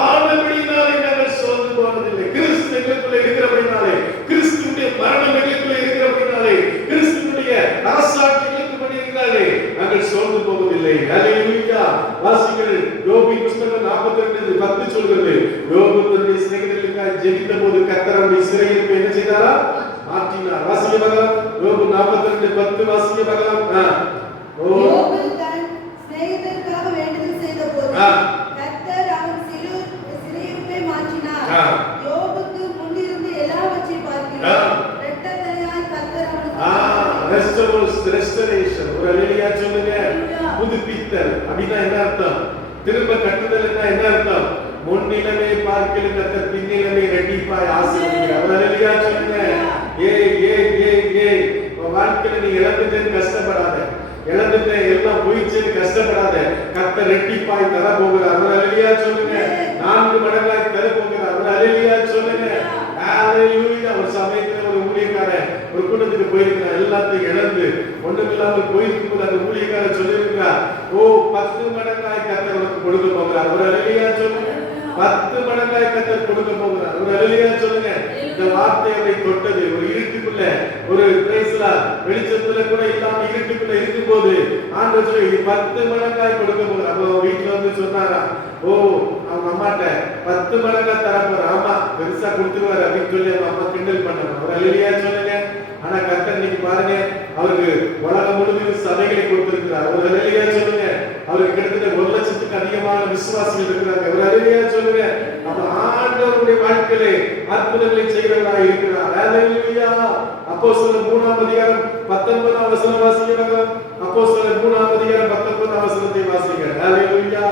ஆனபடியினாலே நாங்கள் சோர்ந்து போவதில்லை. கிறிஸ்து எங்களுக்குள்ளே இருக்கிறபடினாலே, கிறிஸ்துவுடைய மரணம் எங்களுக்குள்ளே இருக்கிறபடினாலே, கிறிஸ்துவுடைய அரசாட்சி எங்களுக்குள்ளே இருக்கிறாலே நாங்கள் சோர்ந்து போவதில்லை. அல்லேலூயா. வாசிங்கள். யோபின் புத்தகம் 42:10 சொல்கிறது, யோபு தன்னுடைய சிநேகிதர்களுக்காக ஜெபித்த போது கர்த்தர் அவருடைய சிறையிருப்பை என்ன செய்தாரா? மாற்றினார். வாசிக்க பார்க்கலாம். யோபு 42:10 வாசிக்க பார்க்கலாம். யோபு தன் சிநேகிதருக்காக வேண்டுதல் செய்தபோது கர்த்தர் அவன் சிறையிருப்பை மாற்றினார். யோபுக்கு முன்னிருந்து எல்லாவற்றையும் பார்க்கிறோம். இரட்டத்தனையாய் கர்த்தர் அவனுக்கு ரெஸ்டரேஷன். ஒரு அல்லேலூயா சொல்லுங்க. புதுப்பித்தல் அப்படின்னா என்ன அர்த்தம்? திரும்ப கட்டுதல்னா என்ன அர்த்தம்? முன்னிலமே பார்க்கலும் கர்த்தர் பின்னிலமே ரெட்டிப்பாய் ஆசீர்வதிக்கிறார். ஒரு அல்லேலூயா சொல்லுங்க. வாழ்க்கையில நீ இழந்துட்டேன்னு கஷ்டப்படாத, இழந்துட்டேன் எல்லாம் போயிடுச்சுன்னு கஷ்டப்படாத. கர்த்தர் ரெட்டிப்பாய் தர போகிறார். ஒரு அல்லேலூயா சொல்லுங்க. 4 மடங்காய் தர போகிறார். ஒரு அல்லேலூயா சொல்லுங்க. ஹalleluya. ஒரு சமயத்துல ஒரு ஊழியக்காரன் ஒரு கூட்டத்துக்கு போயிருக்கிறான். எல்லாத்தையும் இழந்து ஒண்ணுமில்லாமல் போயிருக்கும்போது அந்த ஊழியக்காரன் சொல்லியிருக்கிறார், 10 மடங்காய் கர்த்தர் உனக்கு கொடுக்க போகிறார். ஒரு அல்லேலூயா சொல்லுங்க. 10 மடங்காய் கர்த்தர் கொடுக்க போகிறார். ஒரு அல்லேலூயா சொல்லுங்க. இந்த வார்த்தை அவரை தொட்டது. ஒரு இருட்டுக்குள்ள, ஒரு பிரைஸ்லா வெளிச்சத்துல கூட இல்லாம இருட்டுக்குள்ள இருக்கும்போது ஆண்டவர் சொல்லி 10 மடங்காய் கொடுக்க போகிறார். அப்போ வீட்டுல வந்து சொன்னாரா, அவங்க அம்மாட்ட 10 மடங்கா தரப்போற. ஆமா, பெருசா கொடுத்துருவாரு அப்படின்னு சொல்லி அவங்க அம்மா கிண்டல் பண்ணாங்க. ஒரு அல்லேலூயா சொல்லுங்க. ஆனா கர்த்தர் இன்னைக்கு பாருங்க, அவருக்கு உலகம் முழுவதும் சபைகளை கொடுத்திருக்கிறார். ஒரு அல்லேலூயா சொல்லுங்க. அவருக்கு கிட்டத்தட்ட 1 லட்சத்துக்கு அதிகமான விசுவாசிகள் இருக்கிறாங்க. ஒரு அல்லேலூயா சொல்லுங்க. அப்ப ஆண்டவருடைய வாழ்க்கையிலே அற்புதங்களை செய்கிறவராய் இருக்கிறார். அல்லேலூயா. அப்போஸ்தலர் 3ஆம் அதிகாரம் 19ஆம் வசனம் வாசிங்க. அப்போஸ்தலர் 3ஆம் அதிகாரம் 19ஆம் வசனத்தை வாசிங்க. Hallelujah.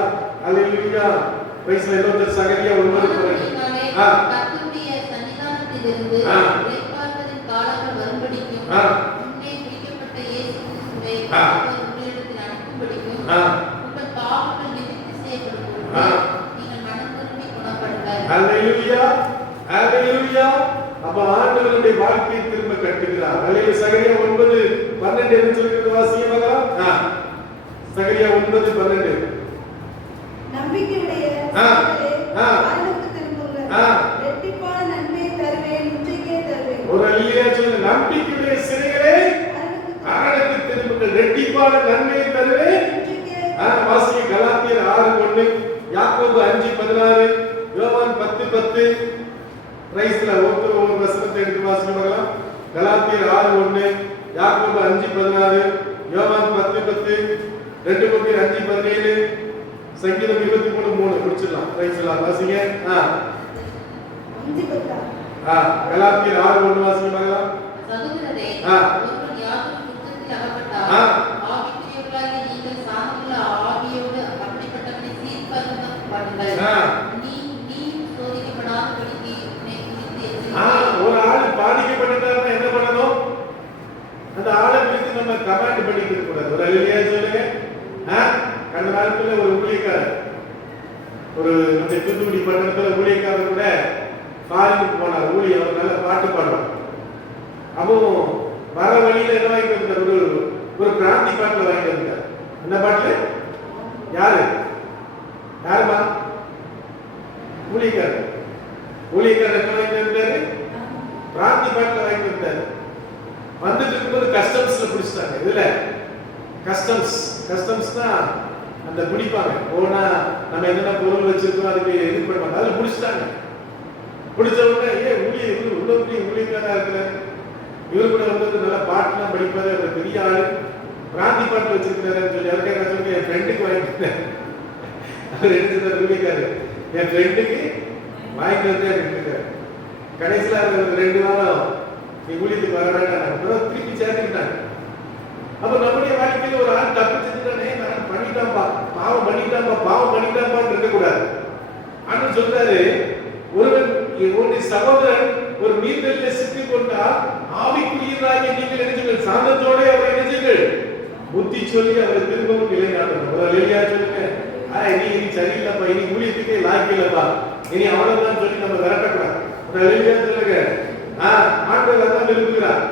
Hallelujah. Praise Lord. Zechariah 9:12. கர்த்தருடைய சன்னிதானத்திலிருந்து இளைப்பாறுதலின் காலங்கள் வரும்படிக்கும் முன்னே பிடிக்கப்பட்ட இயேசு கிறிஸ்துவை அவர் உங்களிடத்தில் அனுப்பும்படிக்கும் உங்கள் பாவங்கள் நிவர்த்தி செய்யப்படும் நீங்கள் மனம் திரும்பி குணப்படுங்கள். அல்லேலூயா. அல்லேலூயா. அப்ப ஆண்டவருடைய வாழ்க்கையை திரும்ப கட்டுகிறார். அல்லேலூயா. சகரியா 9:12 என்ன சொல்லுகிறது வாசிங்க. சகரியா 9:12. நம்பிக்கையுடைய ஆண்டவருக்கு திரும்புங்கள். ரெட்டிப்பான நன்மையை தருவேன், இன்றைக்கே தருவேன். ஒரு அல்லேலூயா சொல்லுங்க. நம்பிக்கையுடைய சிறைகளே ஆண்டவருக்கு திரும்புங்கள். ரெட்டிப்பான நன்மையை தருவேன். வாசிங்க. கலாத்தியர் 6:1, யாக்கோபு 5:16, யோவான் 10:10. பிரைஸ்ல ஒவ்வொரு வசனத்தை எடுத்து வாசிங்க. கலாத்தியர் 6:1, யாக்கோபு 5:16, யோவான் 10:10, 2 கொரிந்தியர் 5:17, சங்கீதம் 23:3 முடிச்சிடலாம். பிரைஸ்ல வாசிங்க. கலாத்தியர் 6:1 வாசிங்க. சகோதரரே, ஒருவன் யாதொரு குற்றத்தில் அகப்பட்டால் ஆவிக்குரியவர்களாகிய நீங்கள் சார்ந்துள்ள ஆவியோடு அப்படிப்பட்டவனை சீர்படுத்த பண்ணுங்கள். நீ சோதிக்கப்படாதபடிக்கு உன்னை குறித்து எச்சரிக்கை. ஒரு ஆள் பாதிக்கப்பட்டா என்ன பண்ணணும்? அந்த ஆளை குறித்து நம்ம கமெண்ட் பண்ணிக்க கூடாது. ஒரு அல்லேலூயா சொல்லுங்க. கடந்த நாட்கள்ல ஒரு ஊழியக்காரர், ஒரு நம்ம தூத்துக்குடி பட்டணத்துல ஊழியக்காரர் கூட ஃபாரினுக்கு போனார். ஊழியர் நல்ல பாட்டு பாடுவார். அப்போ வர வழியில என்ன வாங்கிட்டு வந்தார்? ஒரு கிராந்தி பாட்டுல வாங்கிட்டு வந்தார். என்ன பாட்டுல? யாருமா? ஊழியக்காரர். ஊழியக்காரர் என்ன வாங்கிட்டு வந்தாரு? கிராந்தி பாட்டுல வாங்கிட்டு வந்தாரு. வந்துட்டு இருக்கும்போது கஸ்டம்ஸ்ல பிடிச்சிட்டாங்க. இதுல கஸ்டம்ஸ்னா அந்த பிடிப்பாங்க. போனா நம்ம என்னென்ன பொருள் வச்சிருக்கோம் அதுக்கு இது பண்ணுவாங்க. அதுல பிடிச்சிட்டாங்க. பிடிச்ச உடனே ஊழியக்காரா இருக்கிறாரு. இவரு கூட வந்து நல்ல பாட்டுலாம் படிப்பாரு. அவர் பெரிய ஆளு. பிராந்தி பாட்டு வச்சிருக்கிறாருன்னு சொல்லி அவருக்கு என்ன சொல்லி என் ஃப்ரெண்டுக்கு வாங்கிட்டேன். அவர் எடுத்துட்டார் ஊழியக்காரர். என் ஃப்ரெண்டுக்கு வாங்கிட்டு வந்து இருக்காரு. கடைசியில் அவர் 2 வாரம் நீ ஊழியத்துக்கு வர வேண்டாம் திருப்பி சேர்த்துக்கிட்டாங்க. அப்ப நம்முடைய வாழ்க்கையில ஒரு ஆள் தப்பு செஞ்சுட்டானே, நான் பண்ணிட்டான்பா, பாவம் பண்ணிட்டான்பான்னு இருக்கக்கூடாது. ஆனா சொல்றாரு, ஒரு சகோதரன் ஒரு மீன்களில் சிக்கிக் கொண்டால் ஆவிக்குரியவராகிய நீங்கள் நினைச்சுங்கள், சாந்தத்தோட அவரை நினைச்சுங்கள், புத்தி சொல்லி அவரை திரும்பவும் நிலைநாட்டணும். ஒரு அல்லேலூயா சொல்லுங்க. நீ சரியில்லப்பா, இனி ஊழியத்துக்கே லாய்க்கில்லப்பா, இனி அவ்வளவுதான் சொல்லி நம்ம விரட்டக்கூடாது. ஒரு அல்லேலூயா சொல்லுங்க. ஆண்டவர் தான் விரும்புகிறார்.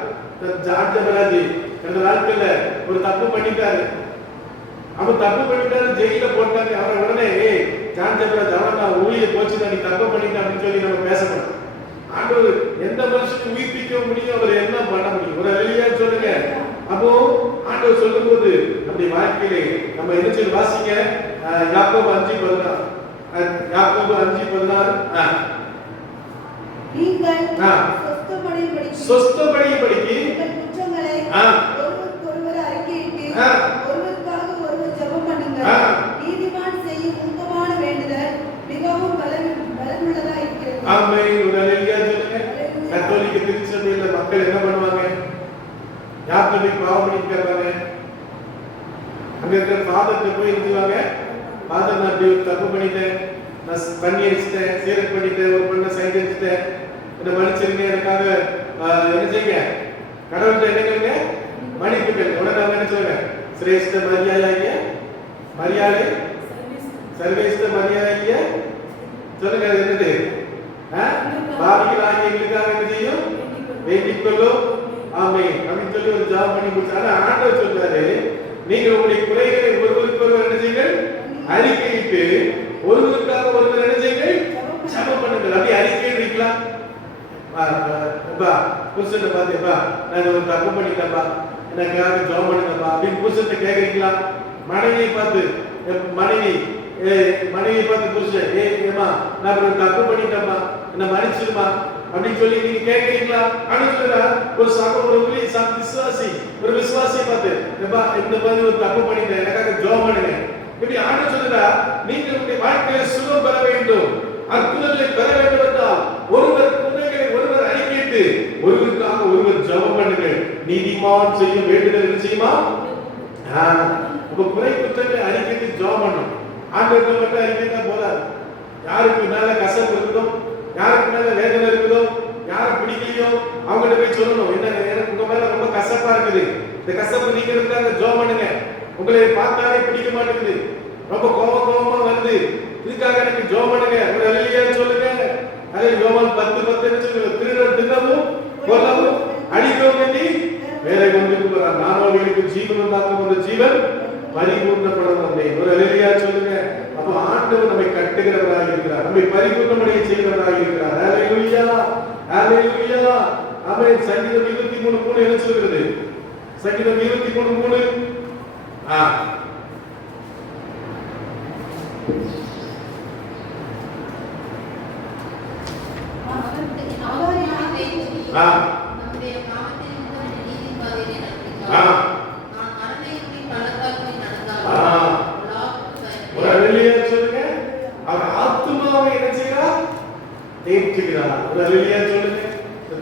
ஜார்ஜ் பராஜி கடந்த நாட்கள்ல ஒரு தப்பு பண்ணிட்டாரு. அவன் தப்பு பண்ணிட்டாரு, ஜெயில போட்டாங்க. அவரை உடனே ஜான்ஜபராஜ் அவன் ஊழிய போச்சுன்னா நீ தப்பு பண்ணிட்ட அப்படின்னு சொல்லி நம்ம பேசணும். ஆண்டவர் எந்த மனுஷனும் உயிர்ப்பிக்க முடியும், அவர் என்ன பண்ண முடியும்? ஒரு அல்லேலூயா சொல்லுங்க. அப்போ ஆண்டவர் சொல்லும் போது நம்முடைய வாழ்க்கையிலே நம்ம என்ன சொல்லி வாசிங்க. யாக்கோபு 5:16. யாக்கோபு 5:16. நீங்கள் சொஸ்தபடிக்கு உங்கள் குற்றங்களை ஒருவருக்கொருவர் அறிக்கையிட்டு ஆமென். ஒரு அல்லேலூயா சொல்லுங்க. கத்தோலிக்க திருச்சபையில மக்கள் என்ன பண்ணுவாங்க? யார்கிட்ட போய் பாவம் பண்ணிக்கிறாங்க? அங்க இருக்கிற ஃபாதர்கிட்ட போய் இருந்துவாங்க. ஃபாதர், நான் இப்படி தப்பு பண்ணிட்டேன், நான் பண்ணி அடிச்சிட்டேன், சீரட் பண்ணிட்டேன், ஒரு பண்ண சைட் அடிச்சிட்டேன், என்ன மன்னிச்சிருங்க, எனக்காக என்ன செய்யுங்க, கடவுள்கிட்ட என்ன கேளுங்க, மன்னிப்பு கேளுங்க. உடனே அவங்க என்ன சொல்லுங்க? சிரேஷ்ட மரியாதைய மரியாதை சர்வேஷ்ட மரியாதைய சொல்லுங்க. அது என்னது? பாவிகளாகிய எங்களுக்காக என்ன செய்யும்? வேண்டிக் கொள்ளும். ஆமென் அப்படின்னு சொல்லி ஒரு ஜாப் பண்ணி முடிச்சாரு. ஆண்டவர் சொல்றாரு, நீங்கள் உங்களுடைய குறைகளை ஒருவருக்கொருவர் என்ன செய்யுங்கள், அறிக்கையிட்டு ஒருவருக்காக ஒருவர் என்ன செய்யுங்கள், ஜெபம் பண்ணுங்கள். அப்படி அறிக்கை இருக்கலாம். புருஷனை பார்த்தேப்பா, நான் ஒரு தப்பு பண்ணிட்டேன்ப்பா, எனக்காக ஜெபம் பண்ணுங்கப்பா அப்படின்னு புருஷனை கேட்கறீங்களா? மனைவியை பார்த்து மனைவியை பார்த்து புருஷன், ஏமா நான் ஒரு தப்பு பண்ணிட்டேன்ப்பா, என்ன மன்னிச்சிருமா அப்படின்னு சொல்லி நீங்க கேட்கறீங்களா? ஆனா ஒரு விசுவாசி ஒரு விசுவாசியை பார்த்து, இந்த மாதிரி ஒரு தப்பு பண்ணிட்டேன், எனக்காக ஜெபம் பண்ணுங்க. இப்படி ஆண்டு சொல்லுறா, நீங்கள் உங்களுடைய வாழ்க்கையில சுகம் பெற வேண்டும், அற்புதங்களை பெற வேண்டும் என்றால் ஒருவர் குறைகளை ஒருவர் அறிக்கையிட்டு ஒருவருக்காக ஒருவர் ஜெபம் பண்ணுங்கள். நீதிமான் செய்யும் வேண்டுதல் என்ன செய்யுமா? உங்க குறை குற்றங்களை அறிக்கையிட்டு ஜெபம் பண்ணணும். ஆண்டவர்கிட்ட மட்டும் அறிக்கையிட்டா போதாது. யாருக்கு மேல கசப்பு இருக்குதோ, யாருக்கு மேல வேதனை இருக்குதோ, யாரை பிடிக்கலையோ அவங்ககிட்ட போய் சொல்லணும், என்ன எனக்கு உங்க மேல ரொம்ப கசப்பா இருக்குது, இந்த கசப்பு நீங்கிறதுக்காக ஜெபம் பண்ணுங்க. உங்களை பார்த்தாலே பிடிக்க மாட்டேங்குது, ரொம்ப கோபமா வருது, இதுக்காக எனக்கு ஜெபம் பண்ணுங்க. ஒரு அல்லேலூயா சொல்லுங்க. அதே யோவான் 10:10 சொல்லுங்க, திருடன் தின்னவும் கொல்லவும் அடிக்கவும் வேண்டி வேலை கொண்டு வரார், நான் அவர்களுக்கு ஜீவன் உண்டாக்கும், அந்த ஜீவன் பரிபூர்ணப்படும் வந்தேன். ஒரு அல்லேலூயா சொல்லுங்க. அப்ப ஆண்டவர் நம்மை கட்டுகிறவராக இருக்கிறார், நம்மை பரிபூர்ணமடைய செய்கிறவராக இருக்கிறார். அல்லேலூயா, அல்லேலூயா, ஆமென். சங்கீதம் 23:3 என்ன சொல்கிறது? சங்கீதம் 23:3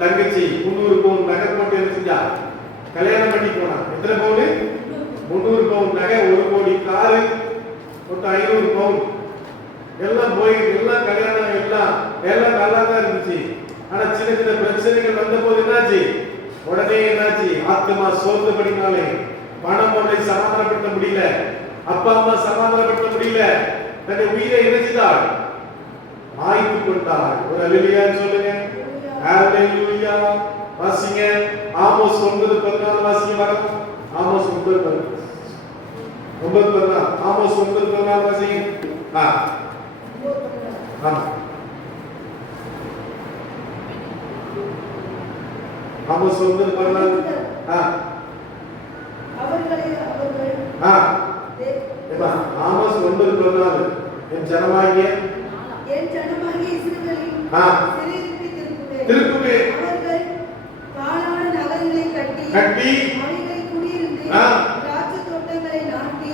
தங்கச்சி 300 பவுன் நகை போட்டு செஞ்சா, கல்யாணம் பண்ணி போனா, எத்தனை பவுன்? 300 பவுன் நகை, 1 கோடி காரு, மொத்தம் 500 பவுன் எல்லாம் போய், எல்லாம் கல்யாணம், எல்லாம் நல்லா தான் இருந்துச்சு. ஆனா சின்ன சின்ன பிரச்சனைகள் வந்த போது என்னாச்சு? உடனே என்னாச்சு? ஆத்மா சோர்ந்தபடினாலே பணம் அவளை சமாதானப்படுத்த முடியல, அப்பா அம்மா சமாதானப்படுத்த முடியல, தன்னுடைய உயிரை இணைச்சிட்டாள், மாய்த்து கொண்டாள். ஒரு அல்லேலூயா சொல்லுங்க. அல்லேலூயா. வாசிங்க ஆமோஸ் 9:14 வாசிங்க பாருங்க. ஆமோஸ் 9:14 ஆமோஸ் 9:14 வாசிங்க. ஆமோஸ் 9:14 ஆமோஸ் 9:14 என் ஜனமாகிய இஸ்ரவேலின் திருப்புவே அவர்கள் பாழான நகரங்களை கட்டி அவைகளை குடியிருந்து திராட்சை தோட்டங்களை நாட்டி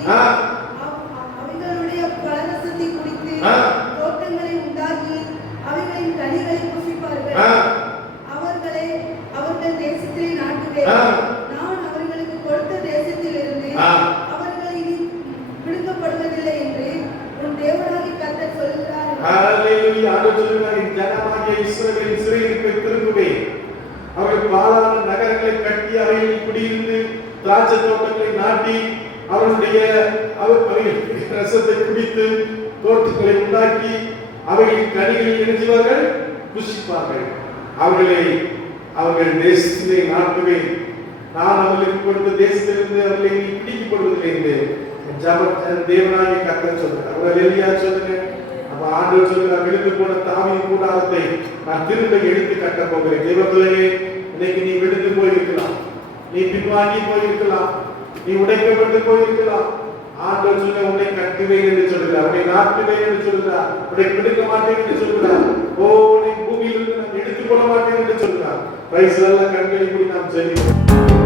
அவைகளுடைய பலரசத்தை குடித்து தோட்டங்களை உண்டாக்கி அவைகளின் கனிகளை புசிப்பார்கள். அவர்கள் தேசத்திலே நாட்டுவேன், நான் அவர்களுக்கு கொடுத்த தேசத்திலிருந்து அவர்கள் இனி பிடுங்கப்படுவதில்லை என்று உன் தேவனாகிய கர்த்தர் சொல்கிறார். அல்லேலூயா. ஆண்டவர் சொல்கிறார், என் ஜனமாகிய இஸ்ரவேலின் சிறையிருப்பை திருப்புவேன், அவர்கள் பாழான நகரங்களை கட்டி அவைகளில் குடியிருந்து திராட்சை தோட்டங்களை நாட்டி அவர்களுடைய ரசத்தை குடித்து தோட்டங்களை உண்டாக்கி அவைகளின் கனிகளில் இணைஞ்சுவார்கள், புசிப்பார்கள். அவர்கள் தேசத்திலே நாட்டுவேன், நான் அவர்களுக்கு கொடுத்த தேசத்திலிருந்து அவர்களை பிடிக்கப்படுவதில்லை என்று தேவனாகிய கர்த்தர் சொல்றார். அவர் அல்லேலூயா சொல்லுங்க. அப்ப ஆண்டவர் சொல்றார், விழுந்து போன தாவீதின் கூடாரத்தை நான் திரும்ப எடுத்து கட்ட போகிறேன். தேவபிள்ளையே, இன்னைக்கு நீ விழுந்து போயிருக்கலாம், நீ பின்வாங்கி போயிருக்கலாம், நீ உடைக்கப்பட்டு போயிருக்கலாம். ஆண்டவர் சொல்ல உன்னை கட்டுவேன் என்று சொல்கிறார், உன்னை நாட்டுவேன் என்று சொல்கிறார், உன்னை பிடிக்க மாட்டேன் என்று சொல்கிறார், உன்னை பூமியிலிருந்து நான் எடுத்துக் கொள்ள மாட்டேன் என்று சொல்கிறார். பிரைஸ் எல்லாம் கண்களை மூடி நாம் செல்கிறோம்.